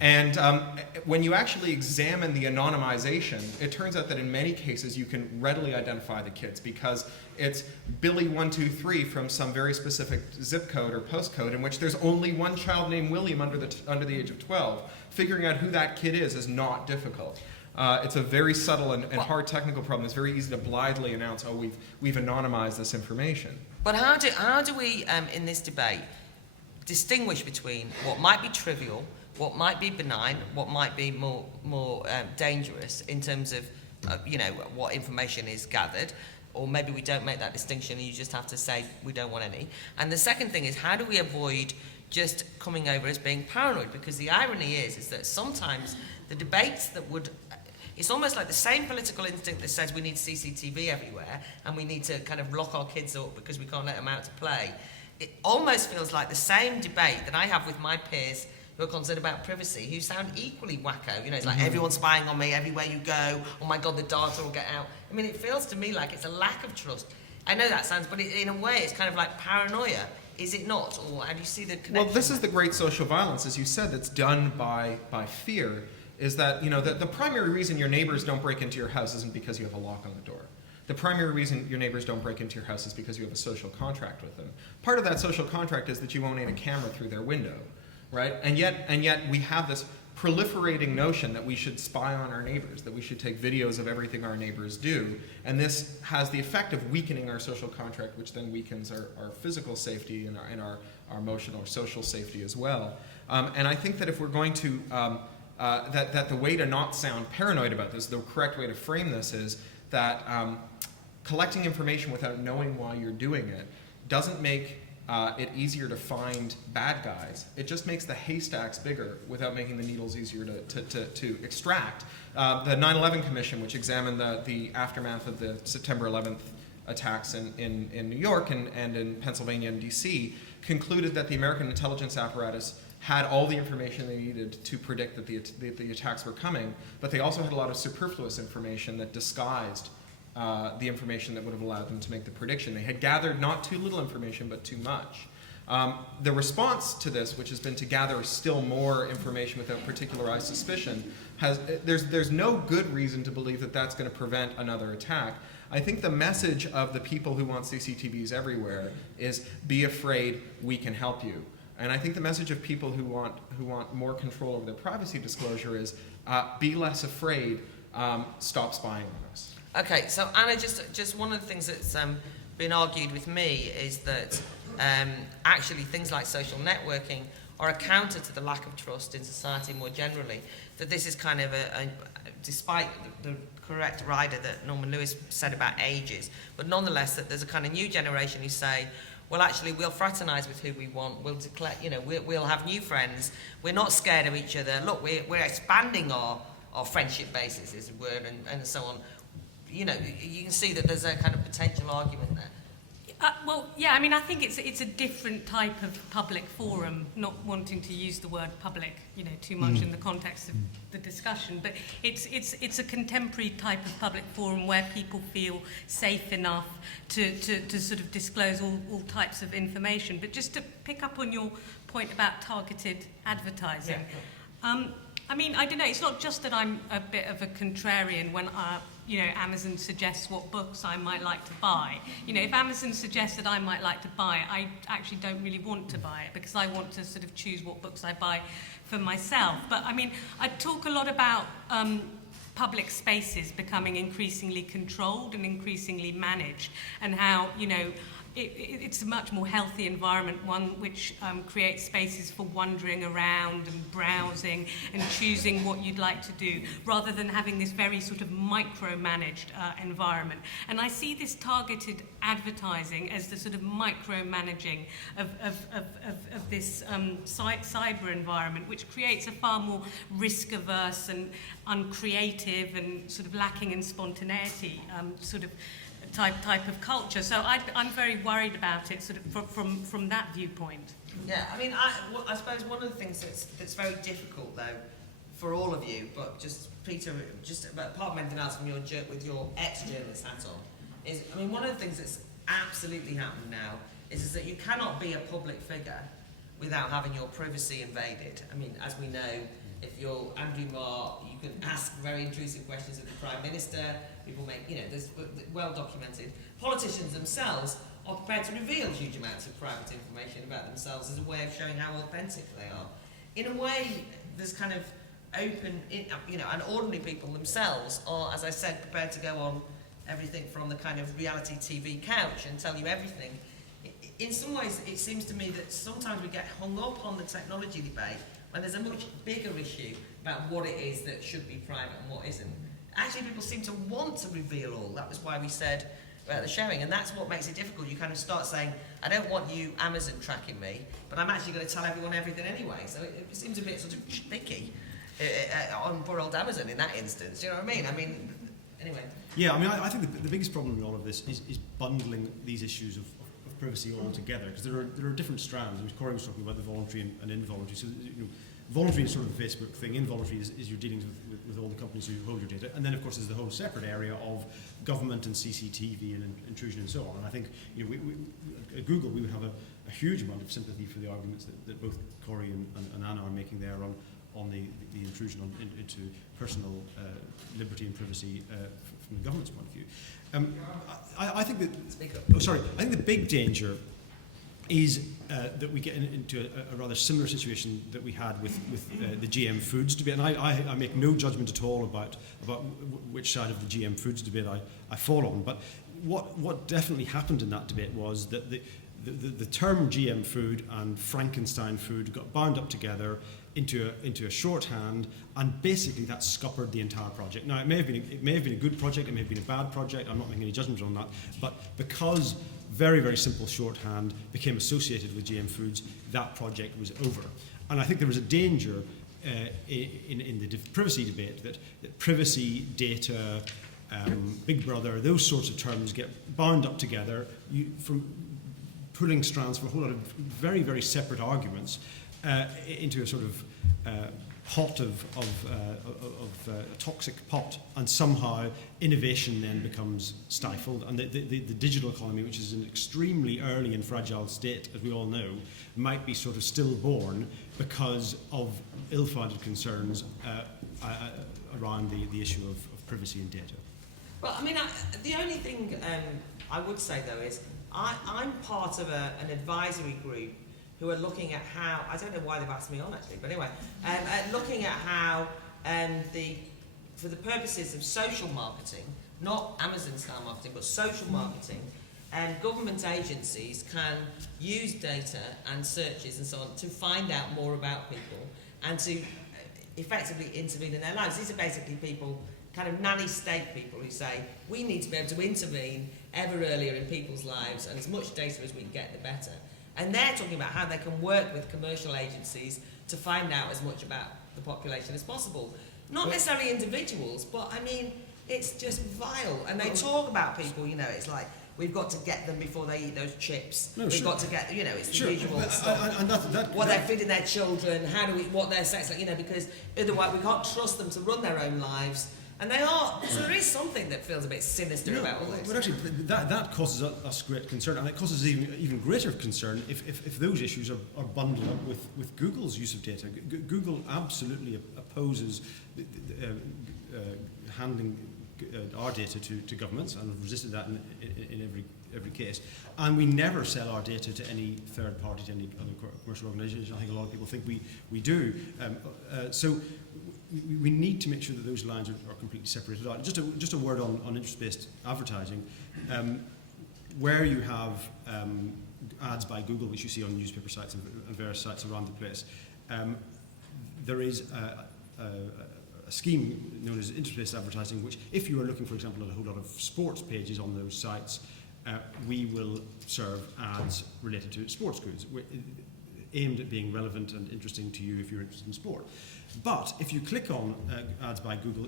And when you actually examine the anonymization, it turns out that in many cases you can readily identify the kids because it's Billy123 from some very specific zip code or postcode in which there's only one child named William under the age of 12. Figuring out who that kid is not difficult. It's a very subtle and hard technical problem. It's very easy to blithely announce, oh, we've anonymized this information. But how do we, in this debate, distinguish between what might be trivial, what might be benign, what might be more dangerous in terms of, what information is gathered, or maybe we don't make that distinction and you just have to say we don't want any. And the second thing is, how do we avoid just coming over as being paranoid? Because the irony is that sometimes the debates that would, it's almost like the same political instinct that says we need CCTV everywhere and we need to kind of lock our kids up because we can't let them out to play. It almost feels like the same debate that I have with my peers who are concerned about privacy, who sound equally wacko. It's like everyone's spying on me everywhere you go. Oh my God, the data will get out. I mean, it feels to me like it's a lack of trust. I know that sounds, but in a way, it's kind of like paranoia. Is it not? Or how do you see the connection? Well, this is the great social violence, as you said, that's done by fear, is that, the primary reason your neighbors don't break into your house isn't because you have a lock on the door. The primary reason your neighbors don't break into your house is because you have a social contract with them. Part of that social contract is that you won't aim a camera through their window, right? And yet we have this proliferating notion that we should spy on our neighbors, that we should take videos of everything our neighbors do, and this has the effect of weakening our social contract, which then weakens our physical safety and our emotional or social safety as well. And I think that if we're going to, that the way to not sound paranoid about this, the correct way to frame this is that collecting information without knowing why you're doing it doesn't make it easier to find bad guys. It just makes the haystacks bigger without making the needles easier to extract. The 9/11 Commission, which examined the aftermath of the September 11th attacks in New York and in Pennsylvania and DC, concluded that the American intelligence apparatus had all the information they needed to predict that the attacks were coming, but they also had a lot of superfluous information that disguised the information that would have allowed them to make the prediction. They had gathered not too little information, but too much. The response to this, which has been to gather still more information without particularized suspicion, there's no good reason to believe that that's going to prevent another attack. I think the message of the people who want CCTVs everywhere is be afraid, we can help you. And I think the message of people who want more control over their privacy disclosure is be less afraid, stop spying on us. Okay, so Anna, just one of the things that's been argued with me is that actually things like social networking are a counter to the lack of trust in society more generally. That this is kind of despite the correct rider that Norman Lewis said about ages, but nonetheless that there's a kind of new generation who say, well, actually, we'll fraternize with who we want. We'll declare, we'll have new friends. We're not scared of each other. Look, we're expanding our friendship basis, as it were, and so on. You can see that there's a kind of potential argument there. Well, yeah, I mean, I think it's a different type of public forum, not wanting to use the word public, too much in the context of the discussion, but it's a contemporary type of public forum where people feel safe enough to sort of disclose all types of information. But just to pick up on your point about targeted advertising, I mean, I don't know, it's not just that I'm a bit of a contrarian when Amazon suggests what books I might like to buy. If Amazon suggests that I might like to buy it, I actually don't really want to buy it because I want to sort of choose what books I buy for myself. But I talk a lot about public spaces becoming increasingly controlled and increasingly managed, and how, it's a much more healthy environment, one which creates spaces for wandering around and browsing and choosing what you'd like to do, rather than having this very sort of micromanaged environment. And I see this targeted advertising as the sort of micromanaging of this cyber environment, which creates a far more risk-averse and uncreative and sort of lacking in spontaneity sort of type of culture. So I'm very worried about it sort of from that viewpoint. Yeah, I suppose one of the things that's very difficult though for all of you, but just Peter, apart from anything else with your ex-journalist hat on, is one of the things that's absolutely happened now is that you cannot be a public figure without having your privacy invaded. As we know, if you're Andrew Marr, you can ask very intrusive questions of the Prime Minister. People make, there's well documented. Politicians themselves are prepared to reveal huge amounts of private information about themselves as a way of showing how authentic they are. In a way, there's kind of open, and ordinary people themselves are, as I said, prepared to go on everything from the kind of reality TV couch and tell you everything. In some ways, it seems to me that sometimes we get hung up on the technology debate when there's a much bigger issue about what it is that should be private and what isn't. Actually, people seem to want to reveal all. That was why we said about the sharing, and that's what makes it difficult. You kind of start saying, I don't want you Amazon tracking me, but I'm actually going to tell everyone everything anyway. So it seems a bit sort of sticky on poor old Amazon in that instance. Do you know what I mean? Anyway. Yeah, I think the biggest problem in all of this is bundling these issues of privacy all together, because there are different strands. Cory was talking about the voluntary and involuntary. So, voluntary is sort of the Facebook thing. Involuntary is your dealings with all the companies who hold your data. And then, of course, there's the whole separate area of government and CCTV and intrusion and so on. And I think we at Google, we would have a huge amount of sympathy for the arguments that both Cory and Anna are making there on the intrusion into personal liberty and privacy from the government's point of view. I think that. I think the big danger is that we get into a rather similar situation that we had with the GM foods debate. And I make no judgment at all about which side of the GM foods debate I fall on. But what definitely happened in that debate was that the term GM food and Frankenstein food got bound up together into a shorthand, and basically that scuppered the entire project. Now, it may have been a good project, it may have been a bad project. I'm not making any judgment on that, but because very, very simple shorthand became associated with GM foods, that project was over. And I think there was a danger in the privacy debate that privacy, data, Big Brother, those sorts of terms get bound up together from pulling strands for a whole lot of very, very separate arguments into a sort of pot of a toxic pot, and somehow innovation then becomes stifled, and the digital economy, which is an extremely early and fragile state, as we all know, might be sort of stillborn because of ill-founded concerns around the issue of privacy and data. Well, the only thing I would say though is I'm part of an advisory group who are looking at how, I don't know why they've asked me on actually, but anyway, looking at how for the purposes of social marketing, not Amazon-style marketing, but social marketing, government agencies can use data and searches and so on to find out more about people and to effectively intervene in their lives. These are basically people, kind of nanny state people, who say, we need to be able to intervene ever earlier in people's lives, and as much data as we can get, the better. And they're talking about how they can work with commercial agencies to find out as much about the population as possible. Not necessarily individuals, but it's just vile. And they talk about people, it's like, we've got to get them before they eat those chips. We've got to get, it's the usual stuff. What they're feeding their children, what their sex like, because otherwise we can't trust them to run their own lives. And they are, so there is something that feels a bit sinister about all this. But actually, that causes us great concern, and it causes even greater concern if those issues are bundled up with Google's use of data. Google absolutely opposes handing our data to governments, and have resisted that in every case. And we never sell our data to any third party, to any other commercial organisation. I think a lot of people think we do. So we need to make sure that those lines are completely separated out. Just a word on interest-based advertising. Where you have ads by Google, which you see on newspaper sites and various sites around the place, there is a scheme known as interest-based advertising, which if you are looking, for example, at a whole lot of sports pages on those sites, we will serve ads related to sports goods, aimed at being relevant and interesting to you if you're interested in sport. But if you click on ads by Google,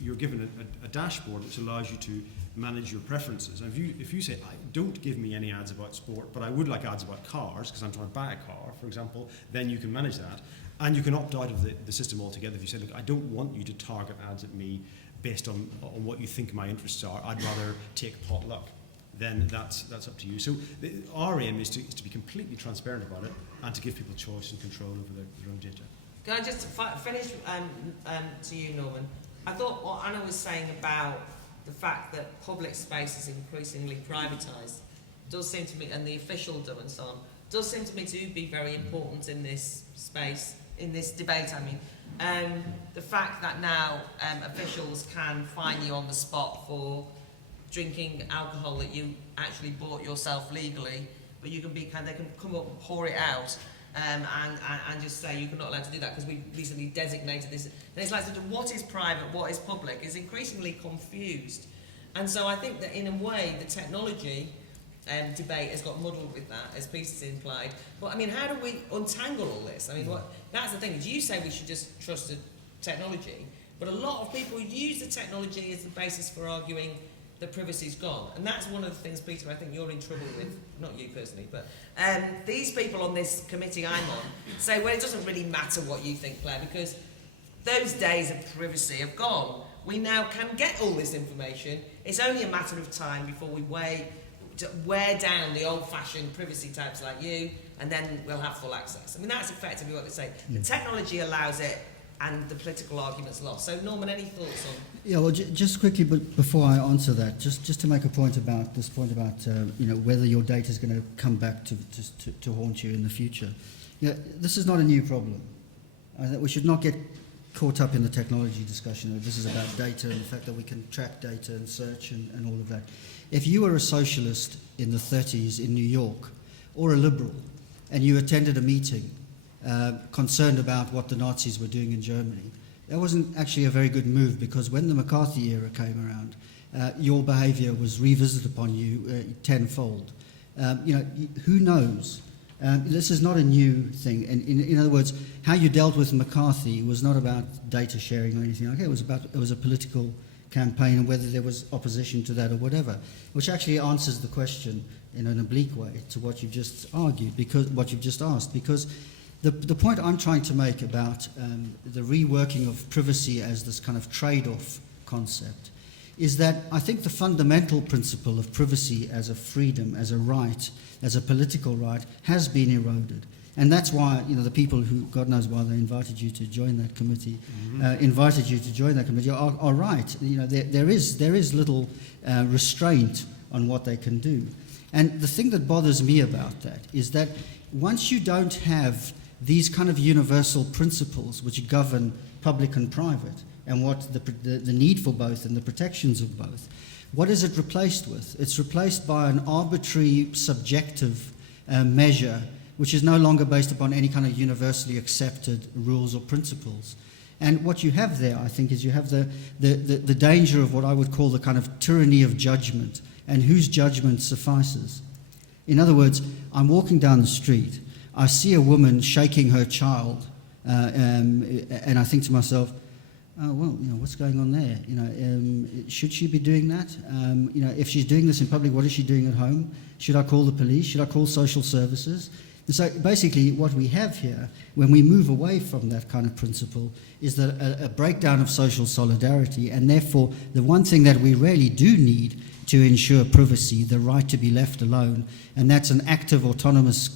you're given a dashboard which allows you to manage your preferences. And if you say, don't give me any ads about sport, but I would like ads about cars, because I'm trying to buy a car, for example, then you can manage that. And you can opt out of the system altogether. If you say, look, I don't want you to target ads at me based on what you think my interests are, I'd rather take potluck, then that's up to you. So our aim is to be completely transparent about it and to give people choice and control over their own data. Can I just finish to you, Norman? I thought what Anna was saying about the fact that public space is increasingly privatised does seem to me, and the officialdom and so on, does seem to me to be very important in this space, in this debate, I mean. The fact that now officials can fine you on the spot for drinking alcohol that you actually bought yourself legally, but you can they can come up and pour it out and just say you're not allowed to do that because we recently designated this. And it's like, what is private, what is public, is increasingly confused. And so I think that in a way the technology debate has got muddled with that, as Peter's implied. But I mean, how do we untangle all this? I mean, that's the thing, is you say we should just trust the technology, but a lot of people use the technology as the basis for arguing that privacy's gone. And that's one of the things, Peter, I think you're in trouble with, not you personally, but these people on this committee I'm on say, well, it doesn't really matter what you think, Claire, because those days of privacy have gone. We now can get all this information. It's only a matter of time before we wear down the old-fashioned privacy types like you, and then we'll have full access. I mean, that's effectively what they say. The technology allows it, and the political argument's lost. So, Norman, any thoughts on? Yeah, well, just quickly, but before I answer that, just to make a point about this point about whether your data is going to come back to haunt you in the future. Yeah, this is not a new problem. We should not get caught up in the technology discussion. This is about data and the fact that we can track data and search and all of that. If you were a socialist in the 30s in New York, or a liberal, and you attended a meeting concerned about what the Nazis were doing in Germany, that wasn't actually a very good move, because when the McCarthy era came around, your behaviour was revisited upon you tenfold. Who knows? This is not a new thing. And in other words, how you dealt with McCarthy was not about data sharing or anything like that. It was a political campaign, and whether there was opposition to that or whatever, which actually answers the question in an oblique way to what you've just argued, because what you've just asked, because the point I'm trying to make about the reworking of privacy as this kind of trade-off concept is that I think the fundamental principle of privacy as a freedom, as a right, as a political right, has been eroded. And that's why, the people who, God knows why they invited you to join that committee, are right. There is little restraint on what they can do. And the thing that bothers me about that is that once you don't have these kind of universal principles which govern public and private, and what the need for both and the protections of both, what is it replaced with? It's replaced by an arbitrary, subjective measure which is no longer based upon any kind of universally accepted rules or principles. And what you have there, I think, is you have the danger of what I would call the kind of tyranny of judgment, and whose judgment suffices. In other words, I'm walking down the street, I see a woman shaking her child, and I think to myself, oh, well, what's going on there? Should she be doing that? If she's doing this in public, what is she doing at home? Should I call the police? Should I call social services? And so basically what we have here, when we move away from that kind of principle, is that a breakdown of social solidarity, and therefore the one thing that we really do need to ensure privacy, the right to be left alone, and that's an active, autonomous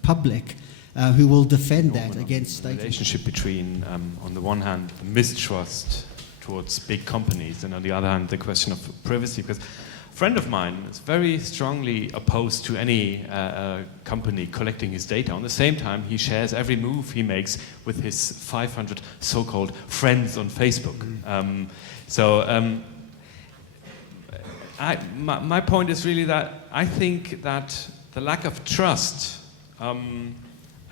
public who will defend that against state. The relationship between, on the one hand, the mistrust towards big companies, and on the other hand, the question of privacy. Because a friend of mine is very strongly opposed to any company collecting his data. On the same time, he shares every move he makes with his 500 so-called friends on Facebook. My point is really that I think that the lack of trust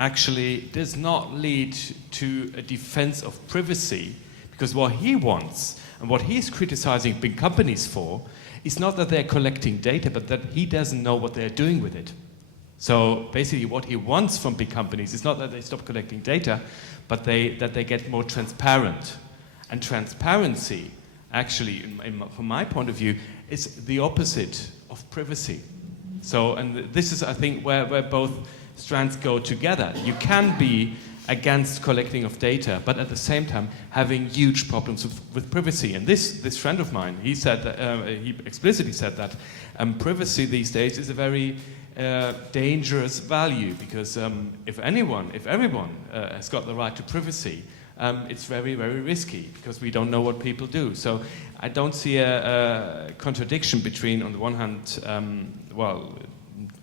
actually does not lead to a defense of privacy, because what he wants and what he's criticizing big companies for is not that they're collecting data, but that he doesn't know what they're doing with it. So basically what he wants from big companies is not that they stop collecting data, but that they get more transparent. And transparency, actually, from my point of view, is the opposite of privacy. So, and this is, I think, where both strands go together. You can be against collecting of data, but at the same time having huge problems with privacy. And this friend of mine, he said that, he explicitly said that privacy these days is a very dangerous value, because if everyone has got the right to privacy, it's very, very risky, because we don't know what people do. So I don't see a contradiction between, on the one hand,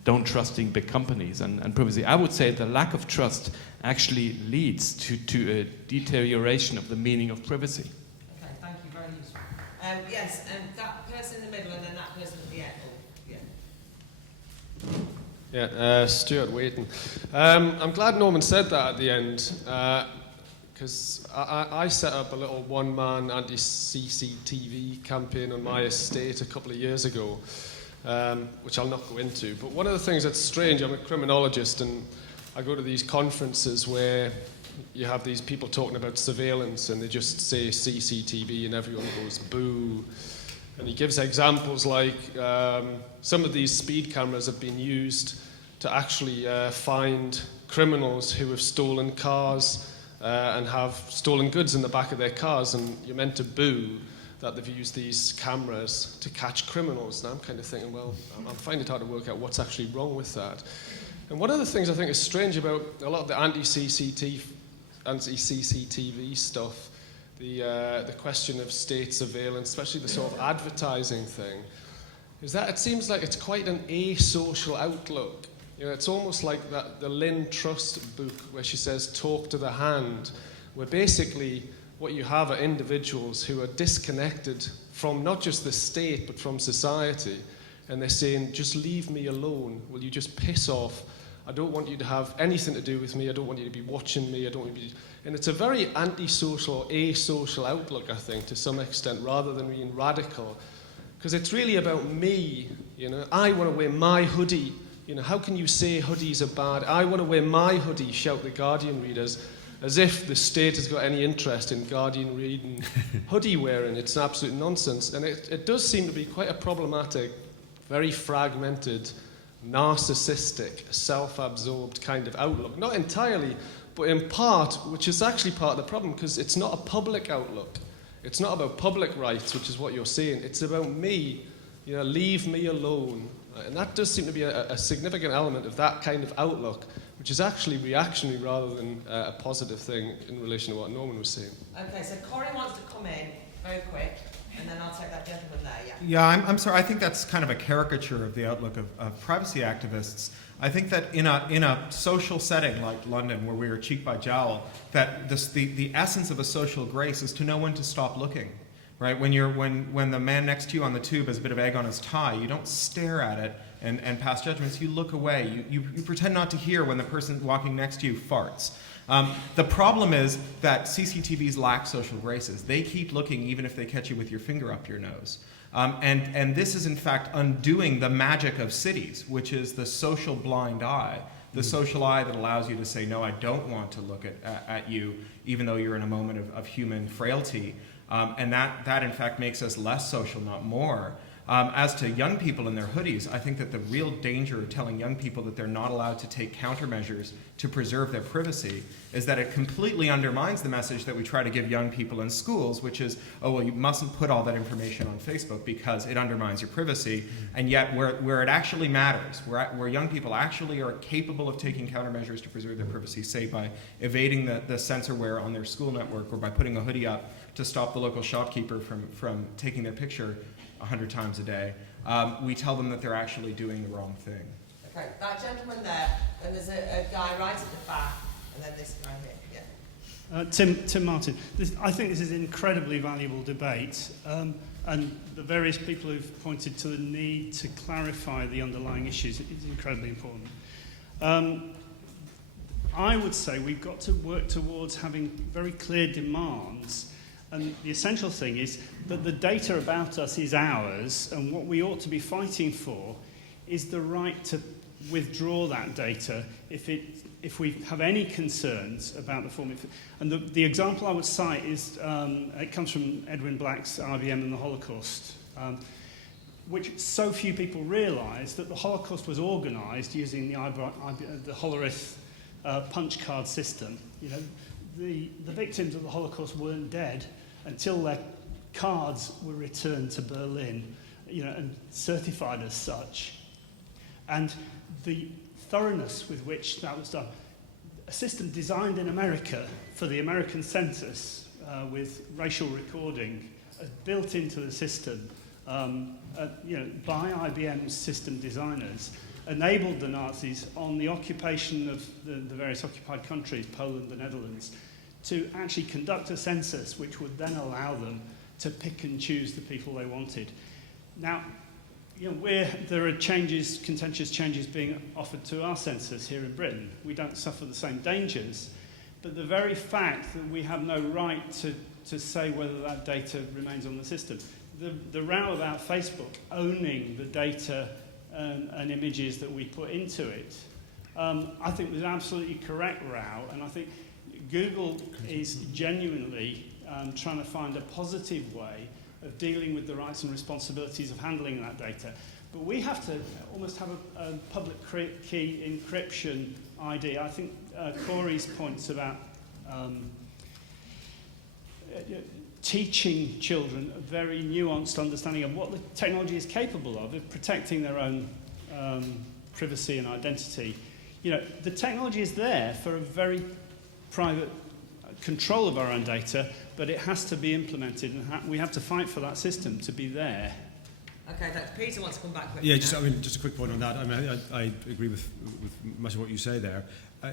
don't trusting big companies and privacy. I would say the lack of trust actually leads to a deterioration of the meaning of privacy. Okay, thank you, very useful. Yes, and that person in the middle and then that person at the end. Yeah, Stuart Waiton. I'm glad Norman said that at the end, because I set up a little one-man anti-CCTV campaign on my estate a couple of years ago, which I'll not go into. But one of the things that's strange, I'm a criminologist, and I go to these conferences where you have these people talking about surveillance and they just say CCTV and everyone goes boo. And he gives examples like some of these speed cameras have been used to actually find criminals who have stolen cars and have stolen goods in the back of their cars, and you're meant to boo that they've used these cameras to catch criminals. And I'm kind of thinking, well, I'm finding it hard to work out what's actually wrong with that. And one of the things I think is strange about a lot of the anti-CCTV stuff, the question of state surveillance, especially the sort of advertising thing, is that it seems like it's quite an asocial outlook. You know, it's almost like the Lynn Trust book where she says, talk to the hand, where basically what you have are individuals who are disconnected from not just the state, but from society. And they're saying, just leave me alone. Will you just piss off? I don't want you to have anything to do with me. I don't want you to be watching me. I don't want you to... And it's a very antisocial or asocial outlook, I think, to some extent, rather than being radical. Because it's really about me, you know. I want to wear my hoodie. You know, how can you say hoodies are bad? I want to wear my hoodie, shout the Guardian readers, as if the state has got any interest in Guardian reading hoodie wearing. It's absolute nonsense. And it does seem to be quite a problematic, very fragmented, narcissistic, self-absorbed kind of outlook. Not entirely, but in part, which is actually part of the problem, because it's not a public outlook. It's not about public rights, which is what you're saying. It's about me, you know, leave me alone. And that does seem to be a significant element of that kind of outlook, which is actually reactionary rather than a positive thing in relation to what Norman was saying. Okay, so Cory wants to come in very quick, and then I'll take that gentleman there, yeah. Yeah, I'm sorry. I think that's kind of a caricature of the outlook of privacy activists. I think that in a social setting like London, where we are cheek by jowl, that the essence of a social grace is to know when to stop looking. Right? When the man next to you on the tube has a bit of egg on his tie, you don't stare at it and pass judgments. You look away. You pretend not to hear when the person walking next to you farts. The problem is that CCTVs lack social graces. They keep looking even if they catch you with your finger up your nose. And this is in fact undoing the magic of cities, which is the social blind eye. The social eye that allows you to say, no, I don't want to look at you, even though you're in a moment of human frailty. And that in fact makes us less social, not more. As to young people in their hoodies, I think that the real danger of telling young people that they're not allowed to take countermeasures to preserve their privacy is that it completely undermines the message that we try to give young people in schools, which is, oh, well, you mustn't put all that information on Facebook because it undermines your privacy. And yet where it actually matters, where young people actually are capable of taking countermeasures to preserve their privacy, say by evading the censorware on their school network or by putting a hoodie up to stop the local shopkeeper from taking their picture 100 times a day, we tell them that they're actually doing the wrong thing. Okay, that gentleman there, and there's a guy right at the back, and then this guy here. Yeah. Tim Martin. I think this is an incredibly valuable debate, and the various people who've pointed to the need to clarify the underlying issues is incredibly important. I would say we've got to work towards having very clear demands, and the essential thing is that the data about us is ours, and what we ought to be fighting for is the right to withdraw that data if we have any concerns about the form. And the example I would cite is, it comes from Edwin Black's IBM and the Holocaust, which so few people realise that the Holocaust was organised using the Hollerith punch card system. You know, the victims of the Holocaust weren't dead until their cards were returned to Berlin, you know, and certified as such. And the thoroughness with which that was done, a system designed in America for the American census with racial recording, built into the system, you know, by IBM's system designers, enabled the Nazis on the occupation of the various occupied countries, Poland, the Netherlands, to actually conduct a census which would then allow them to pick and choose the people they wanted. Now, you know, there are contentious changes being offered to our census here in Britain. We don't suffer the same dangers, but the very fact that we have no right to say whether that data remains on the system. The row about Facebook owning the data and images that we put into it, I think was an absolutely correct row, and I think Google is genuinely trying to find a positive way of dealing with the rights and responsibilities of handling that data. But we have to almost have a public key encryption ID. I think Cory's points about teaching children a very nuanced understanding of what the technology is capable of protecting their own privacy and identity. You know, the technology is there for a very private control of our own data, but it has to be implemented, and we have to fight for that system to be there. Okay, thanks. Peter wants to come back quickly. Yeah, just a quick point on that. I mean, I agree with much of what you say there.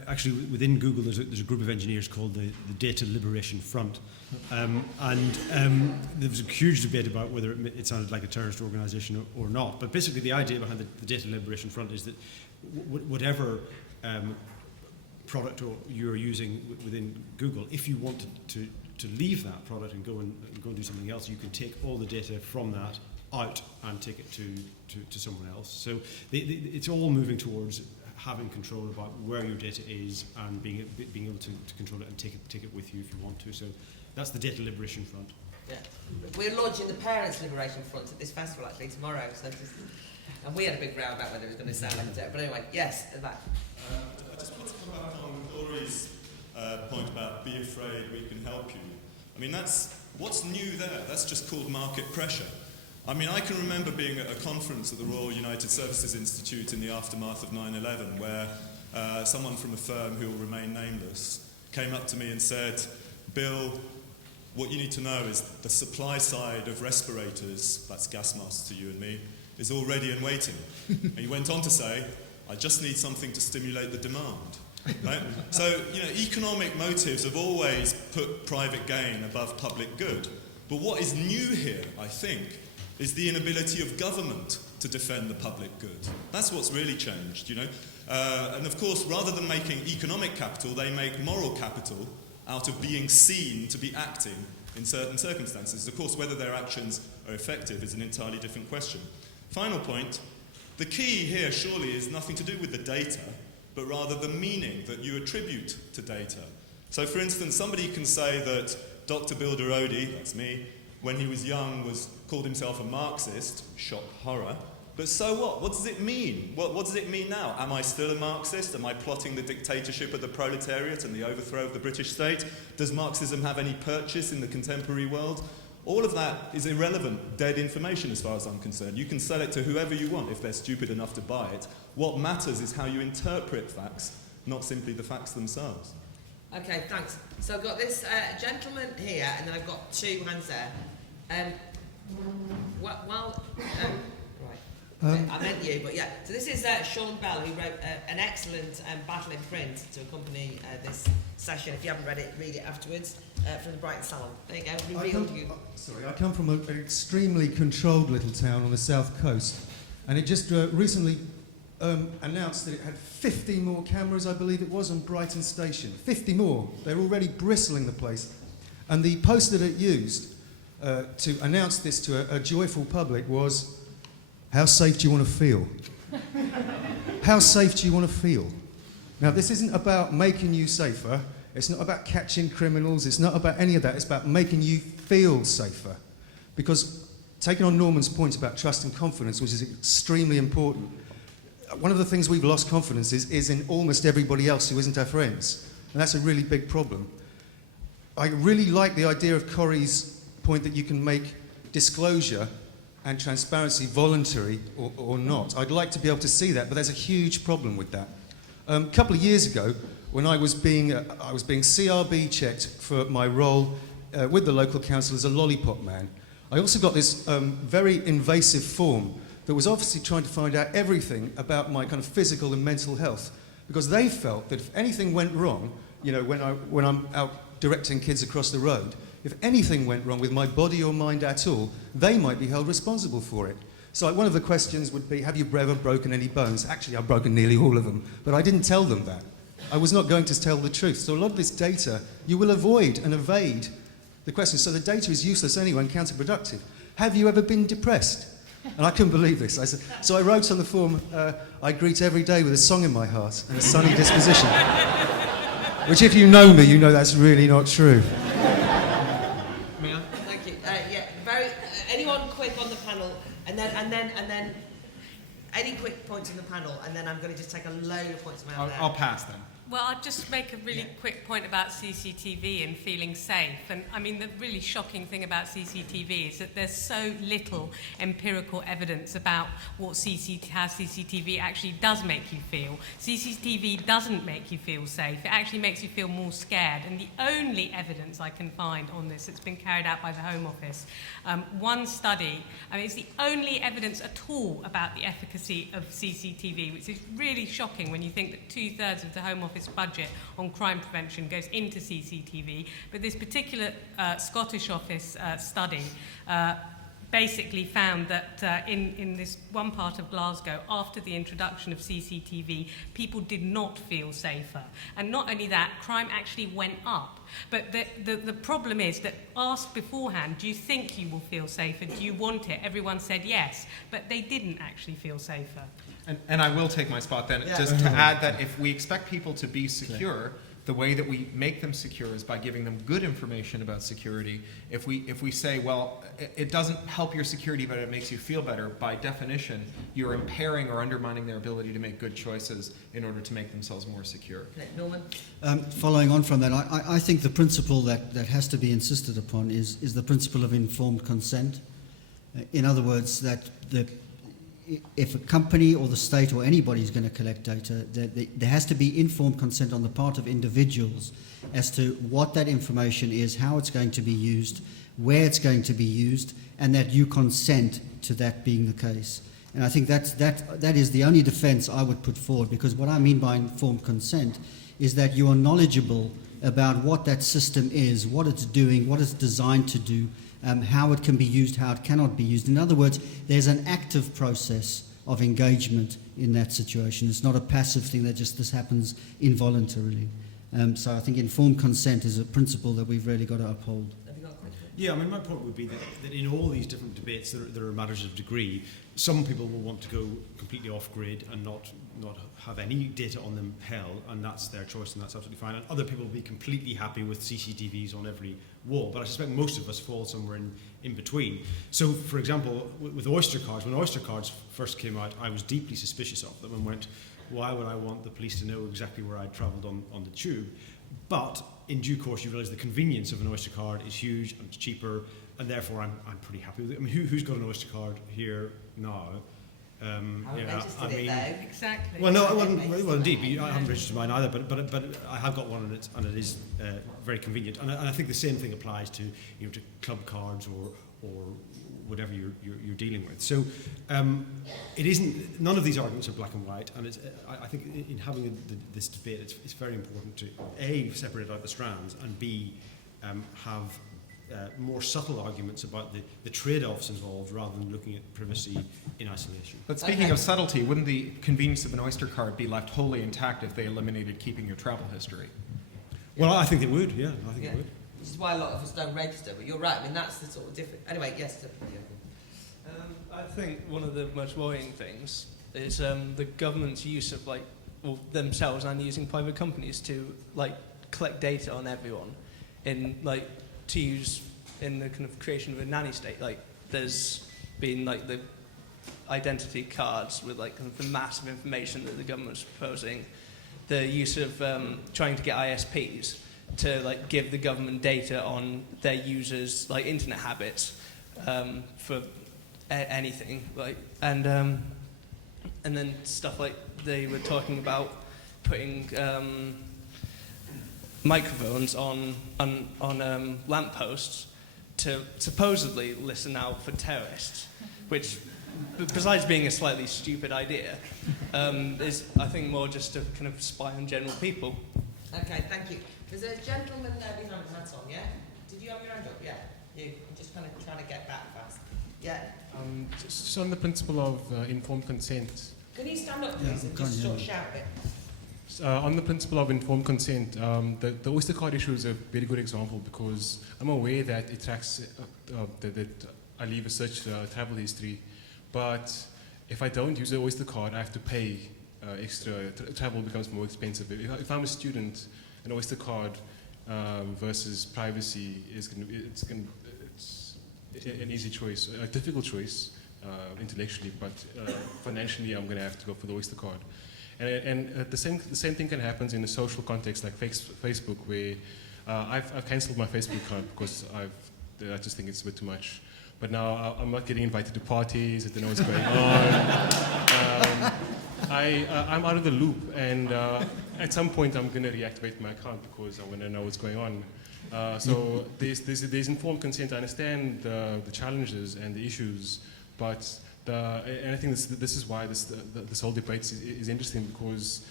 Actually, within Google, there's a group of engineers called the Data Liberation Front, and there was a huge debate about whether it sounded like a terrorist organisation or not. But basically, the idea behind the Data Liberation Front is that whatever product you're using within Google, if you want to leave that product and go and do something else, you can take all the data from that out and take it to someone else. So it's all moving towards having control about where your data is and being able to control it and take it with you if you want to. So that's the Data Liberation Front. Yeah. We're launching the Parents Liberation Front at this festival actually tomorrow. And we had a big row about whether it was going to sound like a joke. But anyway, yes, at the back. I just want to come back on Cory's point about be afraid, we can help you. I mean, what's new there? That's just called market pressure. I mean, I can remember being at a conference at the Royal United Services Institute in the aftermath of 9/11, where someone from a firm who will remain nameless came up to me and said, Bill, what you need to know is the supply side of respirators, that's gas masks to you and me, is all ready and waiting. And he went on to say, I just need something to stimulate the demand. Right? So, you know, economic motives have always put private gain above public good. But what is new here, I think, is the inability of government to defend the public good. That's what's really changed, you know. And of course, rather than making economic capital, they make moral capital out of being seen to be acting in certain circumstances. Of course, whether their actions are effective is an entirely different question. Final point, the key here surely is nothing to do with the data, but rather the meaning that you attribute to data. So for instance, somebody can say that Dr. Bill Derodi, that's me, when he was young called himself a Marxist, shock horror, but so what? What does it mean? What does it mean now? Am I still a Marxist? Am I plotting the dictatorship of the proletariat and the overthrow of the British state? Does Marxism have any purchase in the contemporary world? All of that is irrelevant, dead information as far as I'm concerned. You can sell it to whoever you want if they're stupid enough to buy it. What matters is how you interpret facts, not simply the facts themselves. Okay, thanks. So I've got this gentleman here, and then I've got two hands there. Right. I meant you, but yeah. So this is Sean Bell, who wrote an excellent battle in print to accompany this session. If you haven't read it, read it afterwards from the Brighton Salon. There you go. I come from an extremely controlled little town on the south coast, and it just recently announced that it had 50 more cameras, I believe it was, on Brighton Station. 50 more. They're already bristling the place. And the post that it used to announce this to a joyful public was, how safe do you want to feel? How safe do you want to feel? Now, this isn't about making you safer. It's not about catching criminals. It's not about any of that. It's about making you feel safer. Because taking on Norman's point about trust and confidence, which is extremely important, one of the things we've lost confidence is in almost everybody else who isn't our friends. And that's a really big problem. I really like the idea of Cory's point that you can make disclosure and transparency voluntary or not. I'd like to be able to see that, but there's a huge problem with that. A couple of years ago, when I was being CRB checked for my role with the local council as a lollipop man, I also got this very invasive form that was obviously trying to find out everything about my kind of physical and mental health, because they felt that if anything went wrong, you know, when I'm out directing kids across the road, if anything went wrong with my body or mind at all, they might be held responsible for it. So one of the questions would be, have you ever broken any bones? Actually, I've broken nearly all of them, but I didn't tell them that. I was not going to tell the truth. So a lot of this data, you will avoid and evade the question. So the data is useless anyway and counterproductive. Have you ever been depressed? And I couldn't believe this. So I wrote on the form, I greet every day with a song in my heart and a sunny disposition. Which, if you know me, you know that's really not true. Thank you. Anyone quick on the panel, and then any quick points on the panel, and then I'm going to just take a load of points from out there. I'll pass then. Well, I'll just make a really quick point about CCTV and feeling safe. And I mean, the really shocking thing about CCTV is that there's so little empirical evidence about how CCTV actually does make you feel. CCTV doesn't make you feel safe. It actually makes you feel more scared. And the only evidence I can find on this, it's been carried out by the Home Office, one study, it's the only evidence at all about the efficacy of CCTV, which is really shocking when you think that 2/3 of the Home Office budget on crime prevention goes into CCTV, but this particular Scottish Office study basically found that in this one part of Glasgow, after the introduction of CCTV, people did not feel safer. And not only that, crime actually went up. But the problem is that asked beforehand, do you think you will feel safer? Do you want it? Everyone said yes, but they didn't actually feel safer. And I will take my spot then, just to add that if we expect people to be secure, the way that we make them secure is by giving them good information about security. If we say, well, it doesn't help your security, but it makes you feel better, by definition, you're impairing or undermining their ability to make good choices in order to make themselves more secure. Norman? Following on from that, I think the principle that has to be insisted upon is the principle of informed consent. In other words, that if a company or the state or anybody is going to collect data, there has to be informed consent on the part of individuals as to what that information is, how it's going to be used, where it's going to be used, and that you consent to that being the case. And I think that is the only defense I would put forward, because what I mean by informed consent is that you are knowledgeable about what that system is, what it's doing, what it's designed to do, how it can be used, how it cannot be used. In other words, there's an active process of engagement in that situation. It's not a passive thing that just this happens involuntarily. So I think informed consent is a principle that we've really got to uphold. Yeah, I mean, my point would be that in all these different debates, there are matters of degree. Some people will want to go completely off-grid and not have any data on them held, and that's their choice, and that's absolutely fine. And other people will be completely happy with CCTVs on every wall. But I suspect most of us fall somewhere in between. So, for example, with Oyster cards, when Oyster cards first came out, I was deeply suspicious of them and went, why would I want the police to know exactly where I'd travelled on the tube? But in due course, you realise the convenience of an Oyster card is huge and it's cheaper, and therefore I'm pretty happy with it. I mean, who's got an Oyster card here now? Registered it though. Exactly. Well, no, I wasn't. Well, indeed, I haven't registered mine either. But I have got one, and it is very convenient. And I think the same thing applies to to club cards or whatever you're dealing with. So it isn't. None of these arguments are black and white. And it's, I think in having this debate, it's very important to A, separate out the strands, and B, have more subtle arguments about the trade-offs involved rather than looking at privacy in isolation. But speaking of subtlety, wouldn't the convenience of an Oyster card be left wholly intact if they eliminated keeping your travel history? Well, I think it would, yeah. I think it would. Which is why a lot of us don't register, but you're right, I mean, that's the sort of different... Anyway, yes. I think one of the most worrying things is the government's use of, themselves and using private companies to, collect data on everyone in, to use in the kind of creation of a nanny state. There's been, the identity cards with, kind of the massive information that the government's proposing, the use of trying to get ISPs to, give the government data on their users' internet habits for anything, and then stuff they were talking about putting microphones on lampposts to supposedly listen out for terrorists, which, besides being a slightly stupid idea, is, I think, more just to kind of spy on general people. Okay, thank you. There's a gentleman there behind with hats on, yeah? Did you have your hand up? Yeah, you. I'm just kind of trying to get back fast. Yeah. Just on the principle of informed consent. Can you stand up, please, and just sort of shout a bit? On the principle of informed consent, the Oyster card issue is a very good example because I'm aware that it tracks that I leave a search travel history, but if I don't use the Oyster card, I have to pay extra. Travel becomes more expensive. If I'm a student, an Oyster card versus privacy it's an easy choice, a difficult choice intellectually, but financially I'm going to have to go for the Oyster card. And the same thing can happen in a social context like Facebook, where I've cancelled my Facebook account because I just think it's a bit too much. But now I'm not getting invited to parties. I don't know what's going on. I'm out of the loop, and at some point I'm going to reactivate my account because I want to know what's going on. So there's informed consent. I understand the challenges and the issues, but and I think this is why this whole debate is interesting, because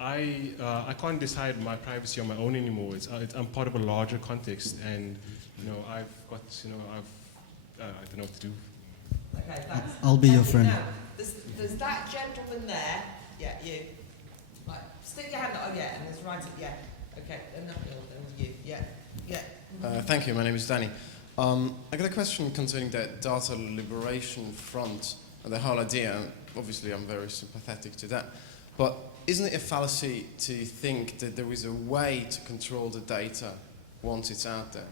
I can't decide my privacy on my own anymore. I'm part of a larger context, and I've got I don't know what to do. Okay, thanks. I'll be your friend. Now, there's that gentleman there. Yeah, you. Right, stick your hand up. Oh yeah, and there's right. Yeah. Okay, and you. Yeah. Yeah. Thank you. My name is Danny. I got a question concerning the data liberation front and the whole idea. Obviously, I'm very sympathetic to that. But isn't it a fallacy to think that there is a way to control the data once it's out there?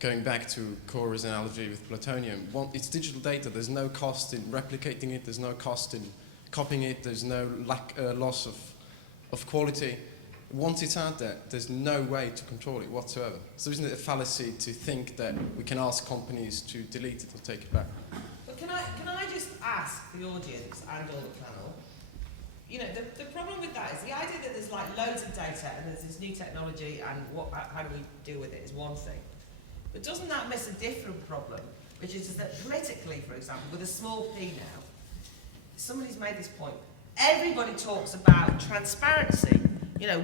Going back to Cory's analogy with plutonium, it's digital data. There's no cost in replicating it. There's no cost in copying it. There's no loss of quality. Once it's out there, there's no way to control it whatsoever. So isn't it a fallacy to think that we can ask companies to delete it or take it back? But can I just ask the audience and all the panel, the problem with that is the idea that there's loads of data and there's this new technology and how do we deal with it is one thing. But doesn't that miss a different problem, which is that politically, for example, with a small p now, somebody's made this point. Everybody talks about transparency.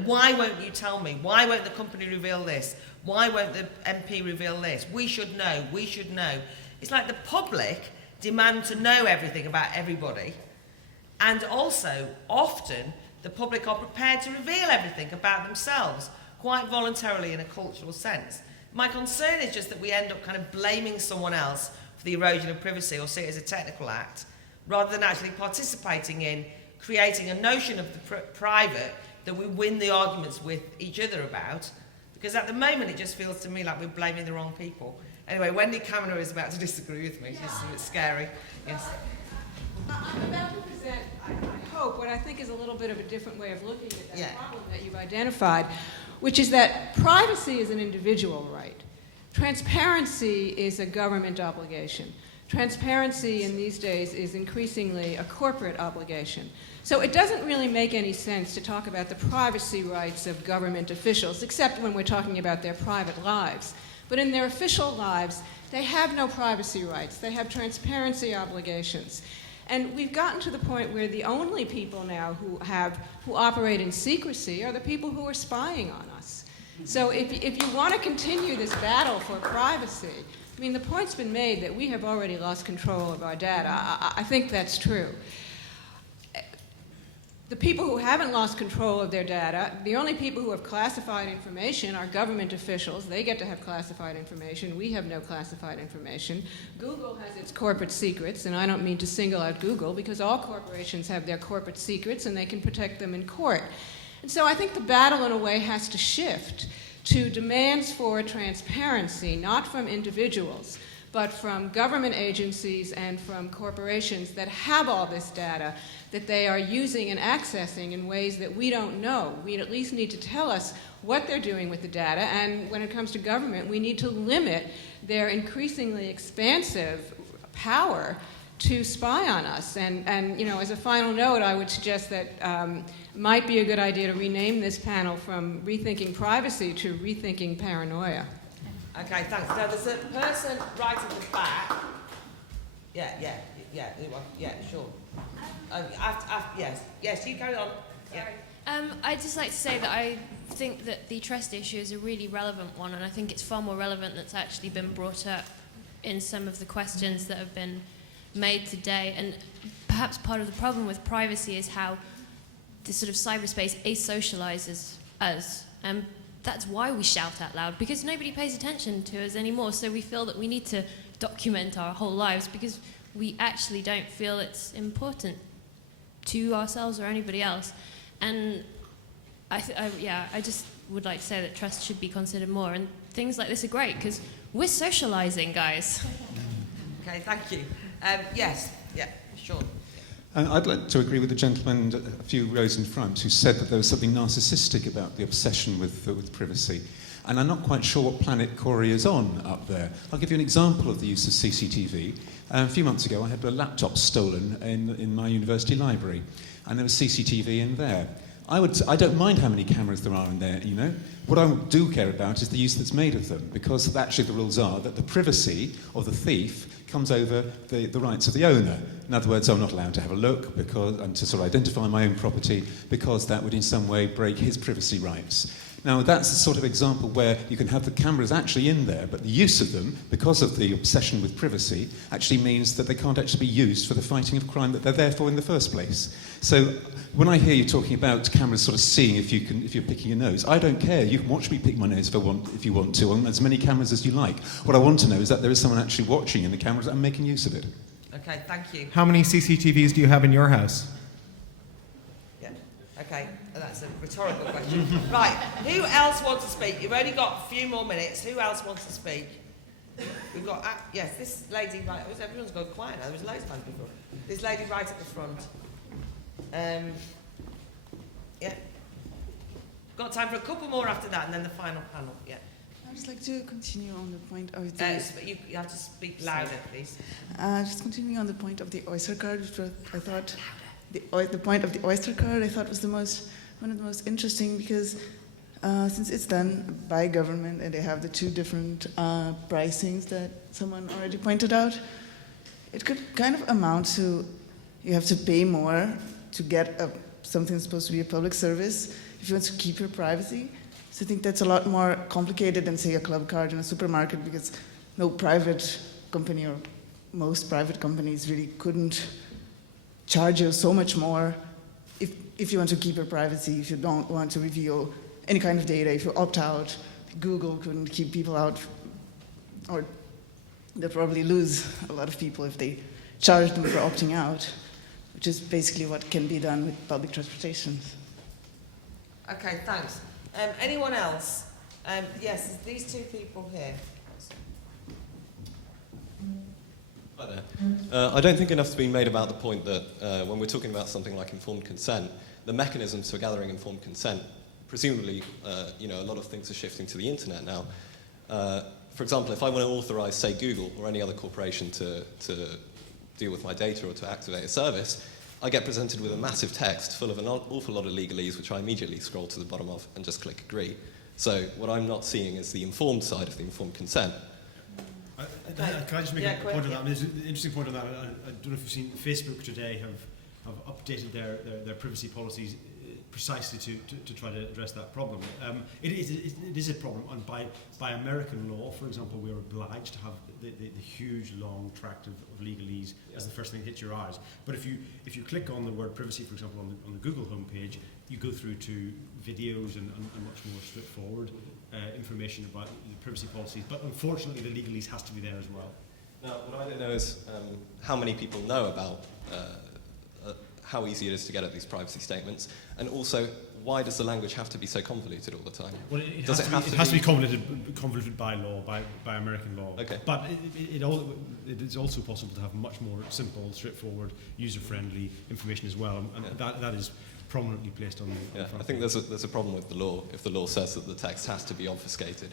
Why won't you tell me? Why won't the company reveal this? Why won't the MP reveal this? We should know. We should know. It's like the public demand to know everything about everybody. And also, often, the public are prepared to reveal everything about themselves, quite voluntarily in a cultural sense. My concern is just that we end up kind of blaming someone else for the erosion of privacy or see it as a technical act, rather than actually participating in creating a notion of the private that we win the arguments with each other about, because at the moment it just feels to me like we're blaming the wrong people. Anyway, Wendy Kavanagh is about to disagree with me. It's a bit scary. Yes. I'm about to present, I hope, what I think is a little bit of a different way of looking at that problem that you've identified, which is that privacy is an individual right. Transparency is a government obligation. Transparency in these days is increasingly a corporate obligation. So it doesn't really make any sense to talk about the privacy rights of government officials, except when we're talking about their private lives. But in their official lives, they have no privacy rights. They have transparency obligations. And we've gotten to the point where the only people now who operate in secrecy are the people who are spying on us. So if you want to continue this battle for privacy, I mean, the point's been made that we have already lost control of our data. I think that's true. The people who haven't lost control of their data, the only people who have classified information are government officials. They get to have classified information. We have no classified information. Google has its corporate secrets, and I don't mean to single out Google, because all corporations have their corporate secrets, and they can protect them in court. And so I think the battle, in a way, has to shift to demands for transparency, not from individuals, but from government agencies and from corporations that have all this data that they are using and accessing in ways that we don't know. We at least need to tell us what they're doing with the data, and when it comes to government, we need to limit their increasingly expansive power to spy on us. And you know, as a final note, I would suggest that it might be a good idea to rename this panel from Rethinking Privacy to Rethinking Paranoia. Okay, thanks. Now, there's a person right at the back. Yeah, sure. Yes, you carry on. Yeah. I'd just like to say that I think that the trust issue is a really relevant one, and I think it's far more relevant that's actually been brought up in some of the questions that have been made today. And perhaps part of the problem with privacy is how this sort of cyberspace asocializes us. That's why we shout out loud, because nobody pays attention to us anymore. So we feel that we need to document our whole lives because we actually don't feel it's important to ourselves or anybody else. And I just would like to say that trust should be considered more. And things like this are great because we're socializing, guys. Okay, thank you. Yes, yeah, sure. I'd like to agree with the gentleman a few rows in front who said that there was something narcissistic about the obsession with privacy. And I'm not quite sure what planet Cory is on up there. I'll give you an example of the use of CCTV. A few months ago, I had a laptop stolen in my university library, and there was CCTV in there. I don't mind how many cameras there are in there, you know. What I do care about is the use that's made of them, because actually the rules are that the privacy of the thief comes over the rights of the owner. In other words, I'm not allowed to have a look and to sort of identify my own property, because that would in some way break his privacy rights. Now, that's the sort of example where you can have the cameras actually in there, but the use of them, because of the obsession with privacy, actually means that they can't actually be used for the fighting of crime that they're there for in the first place. So when I hear you talking about cameras sort of seeing if you're picking your nose, I don't care. You can watch me pick my nose if you want to, on as many cameras as you like. What I want to know is that there is someone actually watching in the cameras and making use of it. Okay, thank you. How many CCTVs do you have in your house? Yeah, okay, that's a rhetorical question. Right, who else wants to speak? You've only got a few more minutes. Who else wants to speak? We've got, yes, this lady right, everyone's gone quiet now. There was loads of times before. This lady right at the front. Yeah. Got time for a couple more after that, and then the final panel. Yeah. I'd just like to continue on the point of the... you have to speak louder, please. Just continuing on the point of the Oyster card, which I thought... The point of the Oyster card, I thought was one of the most interesting, because since it's done by government and they have the two different pricings that someone already pointed out, it could kind of amount to you have to pay more to get something that's supposed to be a public service if you want to keep your privacy. So I think that's a lot more complicated than, say, a club card in a supermarket, because no private company or most private companies really couldn't charge you so much more if you want to keep your privacy, if you don't want to reveal any kind of data, if you opt out. Google couldn't keep people out, or they'd probably lose a lot of people if they charge them for opting out, which is basically what can be done with public transportation. Okay, thanks. Anyone else? Yes, these two people here. Hi there. I don't think enough's been made about the point that when we're talking about something like informed consent, the mechanisms for gathering informed consent, presumably, a lot of things are shifting to the internet now. for example, if I want to authorize, say, Google or any other corporation to deal with my data or to activate a service, I get presented with a massive text full of an awful lot of legalese, which I immediately scroll to the bottom of and just click agree. So what I'm not seeing is the informed side of the informed consent. Can I just make a point on that? I mean, there's an interesting point on that. I don't know if you've seen Facebook today have updated their privacy policies precisely to try to address that problem. It is a problem, and by American law, for example, we're obliged to have the huge long tract of legalese as the first thing that hits your eyes. But if you click on the word privacy, for example, on the Google homepage, you go through to videos and much more straightforward information about the privacy policies. But unfortunately, the legalese has to be there as well. Now, what I don't know is how many people know about how easy it is to get at these privacy statements, and also why does the language have to be so convoluted all the time? Well, it has to be convoluted by law, by American law. Okay. But it is also possible to have much more simple, straightforward, user-friendly information as well, and that is prominently placed on the front. I think there's a problem with the law if the law says that the text has to be obfuscated.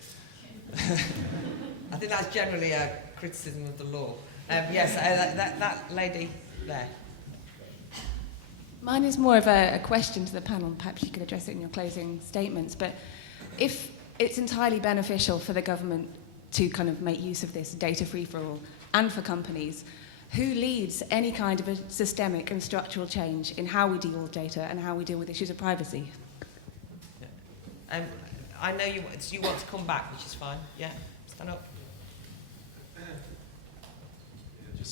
I think that's generally a criticism of the law. Yes, that lady there. Mine is more of a question to the panel. Perhaps you could address it in your closing statements. But if it's entirely beneficial for the government to kind of make use of this data free-for-all and for companies, who leads any kind of a systemic and structural change in how we deal with data and how we deal with issues of privacy? I know you want to come back, which is fine. Yeah, stand up.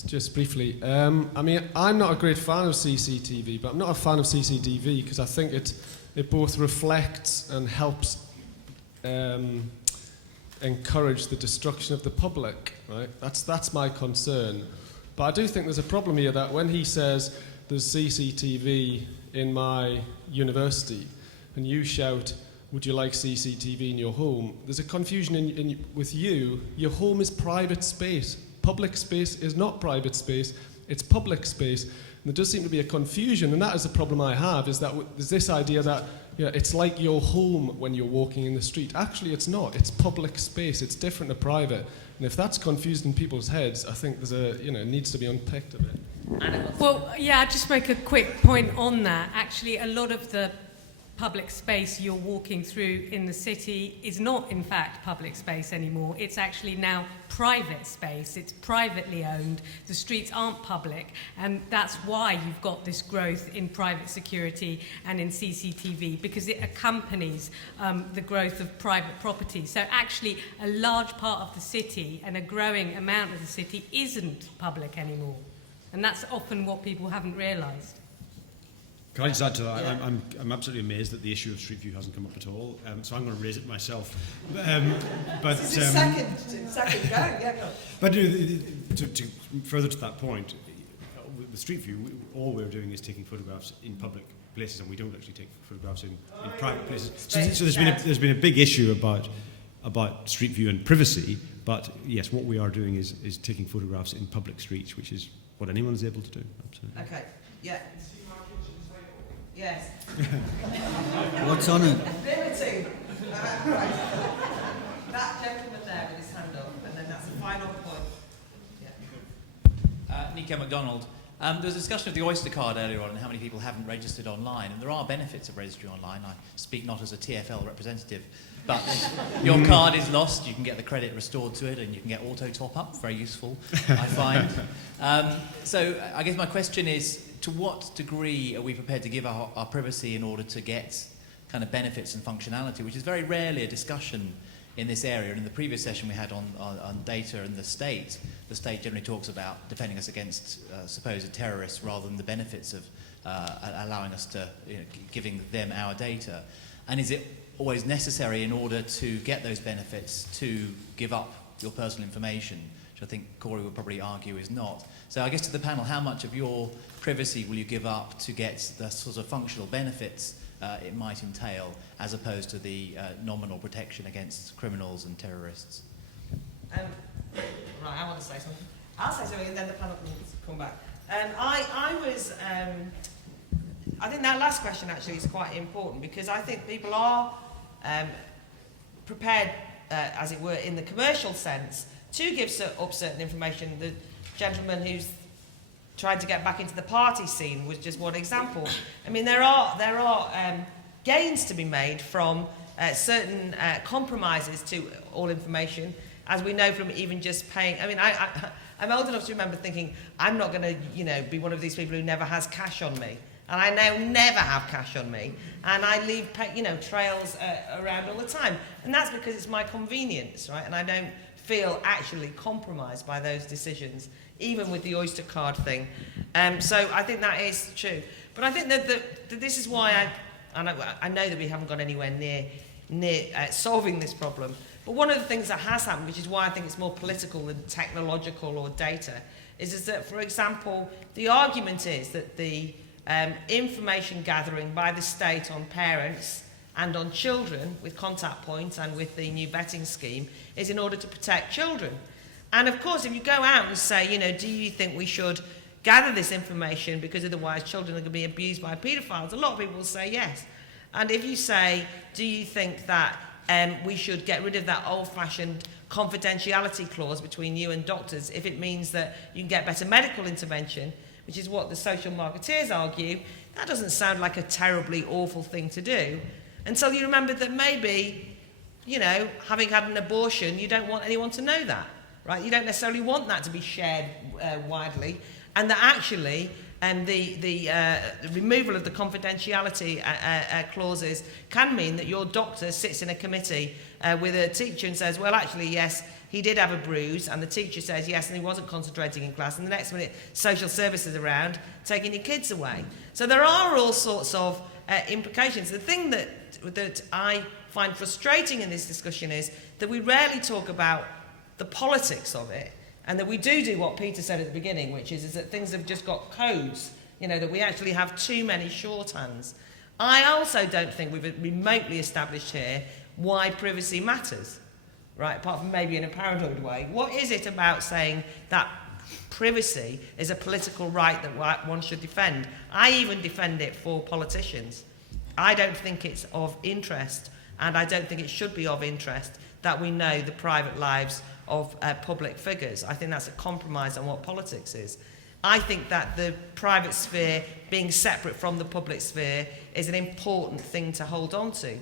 Just briefly, I mean, I'm not a great fan of CCTV, but I'm not a fan of CCTV because I think it both reflects and helps encourage the destruction of the public, right? That's my concern. But I do think there's a problem here that when he says there's CCTV in my university and you shout, would you like CCTV in your home? There's a confusion with you. Your home is private space. Public space is not private space, it's public space. And there does seem to be a confusion, and that is the problem I have, is that there's this idea that it's like your home when you're walking in the street. Actually, it's not. It's public space. It's different to private. And if that's confused in people's heads, I think there's it needs to be unpicked a bit. Well, yeah, I'll just make a quick point on that. Actually, a lot of the public space you're walking through in the city is not, in fact, public space anymore. It's actually now private space. It's privately owned. The streets aren't public, and that's why you've got this growth in private security and in CCTV, because it accompanies the growth of private property. So actually, a large part of the city and a growing amount of the city isn't public anymore, and that's often what people haven't realised. Can I just add to that? Yeah. I'm absolutely amazed that the issue of Street View hasn't come up at all. So I'm going to raise it myself. But second go. Yeah, go. But to further to that point, with Street View, all we're doing is taking photographs in public places, and we don't actually take photographs in private places. So there's been a big issue about Street View and privacy. But yes, what we are doing is taking photographs in public streets, which is what anyone is able to do. Absolutely. Okay. Yeah. Yes. What's on it? Liberty. Right. That gentleman there with his hand up, and then that's the final point. Yeah. Nico MacDonald. There was a discussion of the Oyster card earlier on and how many people haven't registered online, and there are benefits of registering online. I speak not as a TfL representative, but if your card is lost, you can get the credit restored to it, and you can get auto top-up, very useful, I find. So I guess my question is, to what degree are we prepared to give our privacy in order to get kind of benefits and functionality, which is very rarely a discussion in this area. And in the previous session we had on data and the state generally talks about defending us against supposed terrorists rather than the benefits of allowing us to, giving them our data. And is it always necessary in order to get those benefits to give up your personal information, which I think Cory would probably argue is not. So I guess to the panel, how much of your privacy will you give up to get the sort of functional benefits it might entail, as opposed to the nominal protection against criminals and terrorists? Right, I want to say something. I'll say something and then the panel can come back. I think that last question actually is quite important, because I think people are prepared as it were, in the commercial sense, to give up certain information. The gentleman who's trying to get back into the party scene was just one example. I mean, there are gains to be made from certain compromises to all information, as we know from even just paying. I mean, I'm old enough to remember thinking, I'm not going to, be one of these people who never has cash on me. And I now never have cash on me. And I leave, trails around all the time. And that's because it's my convenience, right? And I don't feel actually compromised by those decisions, even with the Oyster card thing. So I think that is true. But I think that this is why I know that we haven't got anywhere near solving this problem. But one of the things that has happened, which is why I think it's more political than technological or data, is that, for example, the argument is that the information gathering by the state on parents and on children with contact points and with the new vetting scheme is in order to protect children. And of course, if you go out and say, do you think we should gather this information because otherwise children are going to be abused by paedophiles, a lot of people will say yes. And if you say, do you think that we should get rid of that old-fashioned confidentiality clause between you and doctors if it means that you can get better medical intervention, which is what the social marketeers argue, that doesn't sound like a terribly awful thing to do. Until you remember that maybe, having had an abortion, you don't want anyone to know that, right? You don't necessarily want that to be shared widely, and that actually the removal of the confidentiality clauses can mean that your doctor sits in a committee with a teacher and says, well, actually, yes, he did have a bruise, and the teacher says yes, and he wasn't concentrating in class, and the next minute social services around taking your kids away. So there are all sorts of implications. The thing that I find frustrating in this discussion is that we rarely talk about the politics of it, and that we do what Peter said at the beginning, which is that things have just got codes, that we actually have too many shorthands. I also don't think we've remotely established here why privacy matters. Right, apart from maybe in a paranoid way. What is it about saying that privacy is a political right that one should defend? I even defend it for politicians. I don't think it's of interest, and I don't think it should be of interest, that we know the private lives of public figures. I think that's a compromise on what politics is. I think that the private sphere being separate from the public sphere is an important thing to hold on to.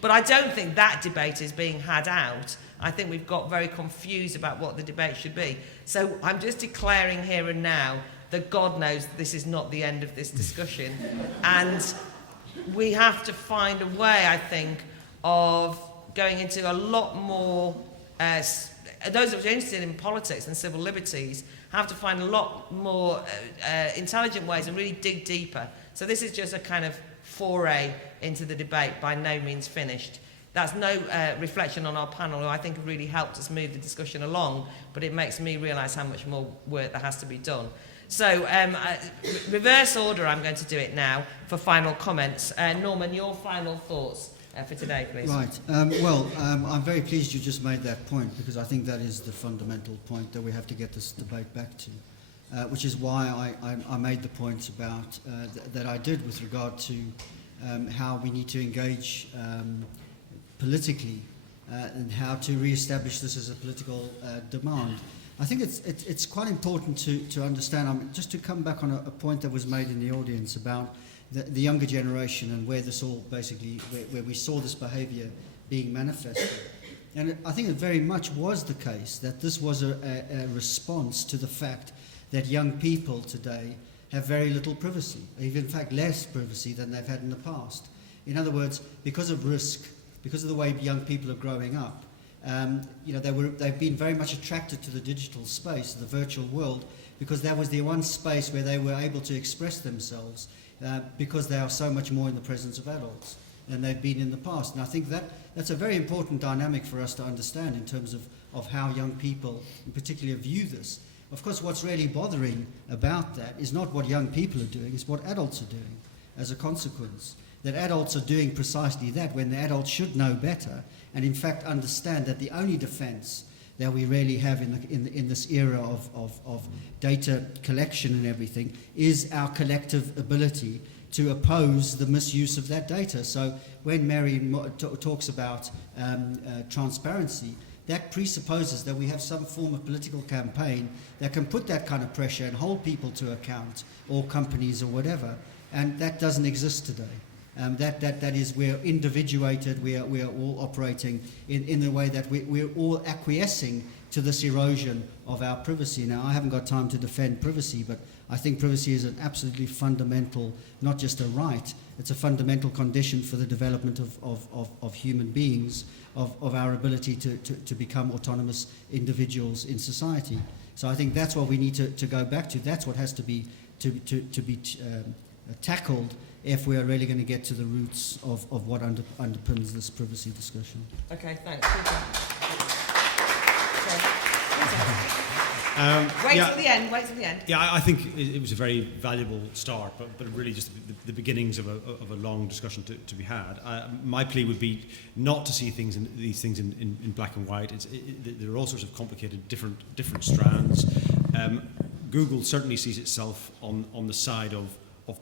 But I don't think that debate is being had out. I think we've got very confused about what the debate should be. So I'm just declaring here and now that God knows this is not the end of this discussion. And we have to find a way, I think, of going into a lot more... those of us interested in politics and civil liberties have to find a lot more intelligent ways and really dig deeper. So this is just a kind of foray into the debate, by no means finished. That's no reflection on our panel, who I think have really helped us move the discussion along, but it makes me realise how much more work there has to be done. So, reverse order, I'm going to do it now for final comments. Norman, your final thoughts for today, please. Right. I'm very pleased you just made that point, because I think that is the fundamental point that we have to get this debate back to, which is why I made the points about that I did with regard to how we need to engage politically and how to re-establish this as a political demand. I think it's quite important to understand, just to come back on a point that was made in the audience about the younger generation and where this all basically, where we saw this behaviour being manifested. And I think it very much was the case that this was a response to the fact that young people today have very little privacy, even in fact less privacy than they've had in the past. In other words, because of risk, because of the way young people are growing up, they've been very much attracted to the digital space, the virtual world, because that was the one space where they were able to express themselves, because they are so much more in the presence of adults than they've been in the past. And I think that's a very important dynamic for us to understand in terms of how young people in particular view this. Of course, what's really bothering about that is not what young people are doing, it's what adults are doing as a consequence. That adults are doing precisely that, when the adults should know better and in fact understand that the only defense that we really have in this era of data collection and everything is our collective ability to oppose the misuse of that data. So when Mary talks about transparency, that presupposes that we have some form of political campaign that can put that kind of pressure and hold people to account, or companies or whatever, and that doesn't exist today. That is, we're individuated, we are all operating in the way that we're all acquiescing to this erosion of our privacy. Now, I haven't got time to defend privacy, but I think privacy is an absolutely fundamental, not just a right, it's a fundamental condition for the development of human beings, of our ability to become autonomous individuals in society. So I think that's what we need to go back to. That's what has to be tackled if we are really going to get to the roots of what underpins this privacy discussion. Okay, thanks. Wait till the end. Yeah, I think it was a very valuable start, but really just the beginnings of a long discussion to be had. My plea would be not to see these things in black and white. There are all sorts of complicated, different strands. Google certainly sees itself on the side of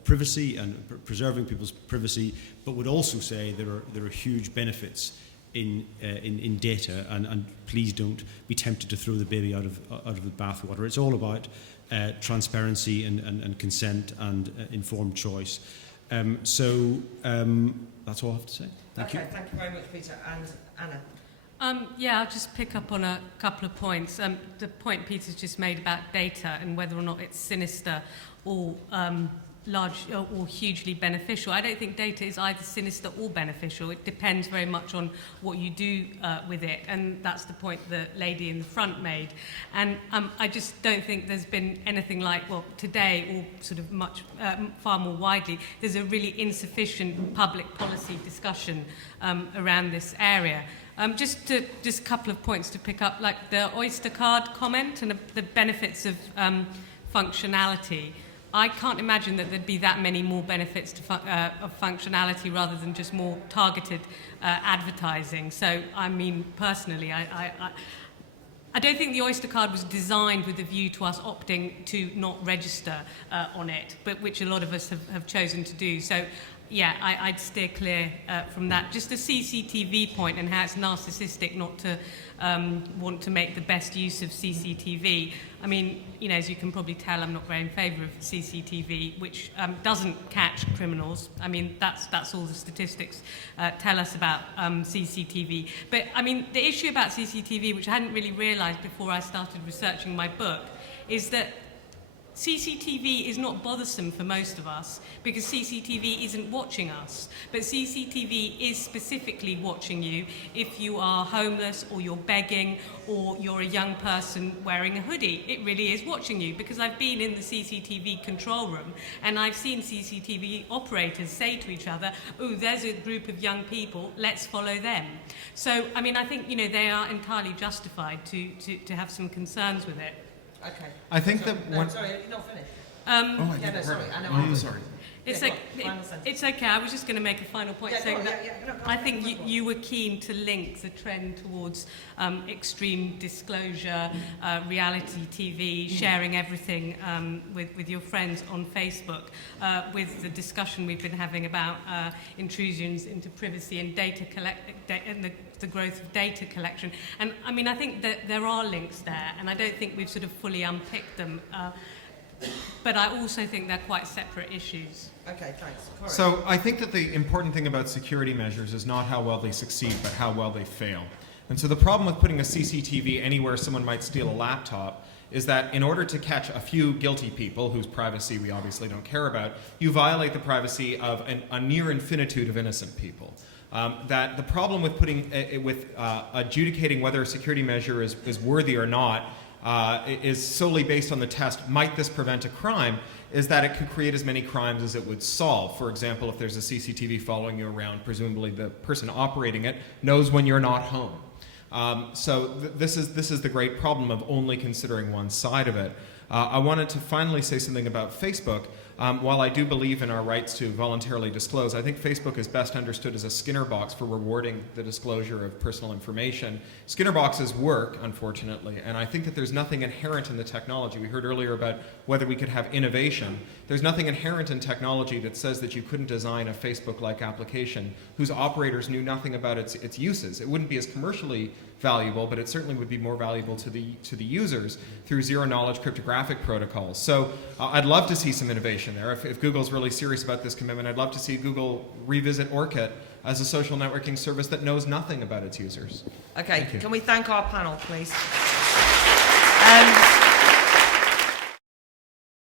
privacy and preserving people's privacy, but would also say there are huge benefits in data, and please don't be tempted to throw the baby out of the bathwater. It's all about transparency and consent and informed choice. So that's all I have to say. Thank you. Thank you very much, Peter. And Anna? Yeah, I'll just pick up on a couple of points. The point Peter's just made about data and whether or not it's sinister or large or hugely beneficial. I don't think data is either sinister or beneficial. It depends very much on what you do with it, and that's the point the lady in the front made. And I just don't think there's been anything like, well, today, or sort of much far more widely, there's a really insufficient public policy discussion around this area. Just a couple of points to pick up, like the Oyster card comment and the benefits of functionality. I can't imagine that there'd be that many more benefits of functionality rather than just more targeted advertising. So, I mean, personally, I don't think the Oyster card was designed with a view to us opting to not register on it, but which a lot of us have chosen to do. So, yeah, I'd steer clear from that. Just the CCTV point and how it's narcissistic not to want to make the best use of CCTV. I mean, you know, as you can probably tell, I'm not very in favour of CCTV, which doesn't catch criminals. I mean, that's all the statistics tell us about CCTV. But, I mean, the issue about CCTV, which I hadn't really realised before I started researching my book, is that CCTV is not bothersome for most of us because CCTV isn't watching us, but CCTV is specifically watching you if you are homeless or you're begging or you're a young person wearing a hoodie. It really is watching you, because I've been in the CCTV control room and I've seen CCTV operators say to each other, oh, there's a group of young people, let's follow them. So, I mean, I think, you know, they are entirely justified to have some concerns with it. Okay. I think that one. Sorry, you're not finished. Sorry. I know. I'm sorry. It's okay. I was just going to make a final point saying that I think you were keen to link the trend towards extreme disclosure, reality TV, sharing everything with your friends on Facebook, with the discussion we've been having about intrusions into privacy and and the growth of data collection. And I mean, I think that there are links there, and I don't think we've sort of fully unpicked them. But I also think they're quite separate issues. Okay, thanks. Cory. So I think that the important thing about security measures is not how well they succeed, but how well they fail. And so the problem with putting a CCTV anywhere someone might steal a laptop is that in order to catch a few guilty people, whose privacy we obviously don't care about, you violate the privacy of a near infinitude of innocent people. That the problem with adjudicating whether a security measure is worthy or not is solely based on the test, might this prevent a crime, is that it could create as many crimes as it would solve. For example, if there's a CCTV following you around, presumably the person operating it knows when you're not home. So this is the great problem of only considering one side of it. I wanted to finally say something about Facebook. While I do believe in our rights to voluntarily disclose, I think Facebook is best understood as a Skinner box for rewarding the disclosure of personal information. Skinner boxes work, unfortunately, and I think that there's nothing inherent in the technology. We heard earlier about whether we could have innovation. There's nothing inherent in technology that says that you couldn't design a Facebook-like application whose operators knew nothing about its uses. It wouldn't be as commercially valuable, but it certainly would be more valuable to the users through zero-knowledge cryptographic protocols. So I'd love to see some innovation there. If Google's really serious about this commitment, I'd love to see Google revisit ORCID as a social networking service that knows nothing about its users. Okay, can we thank our panel, please?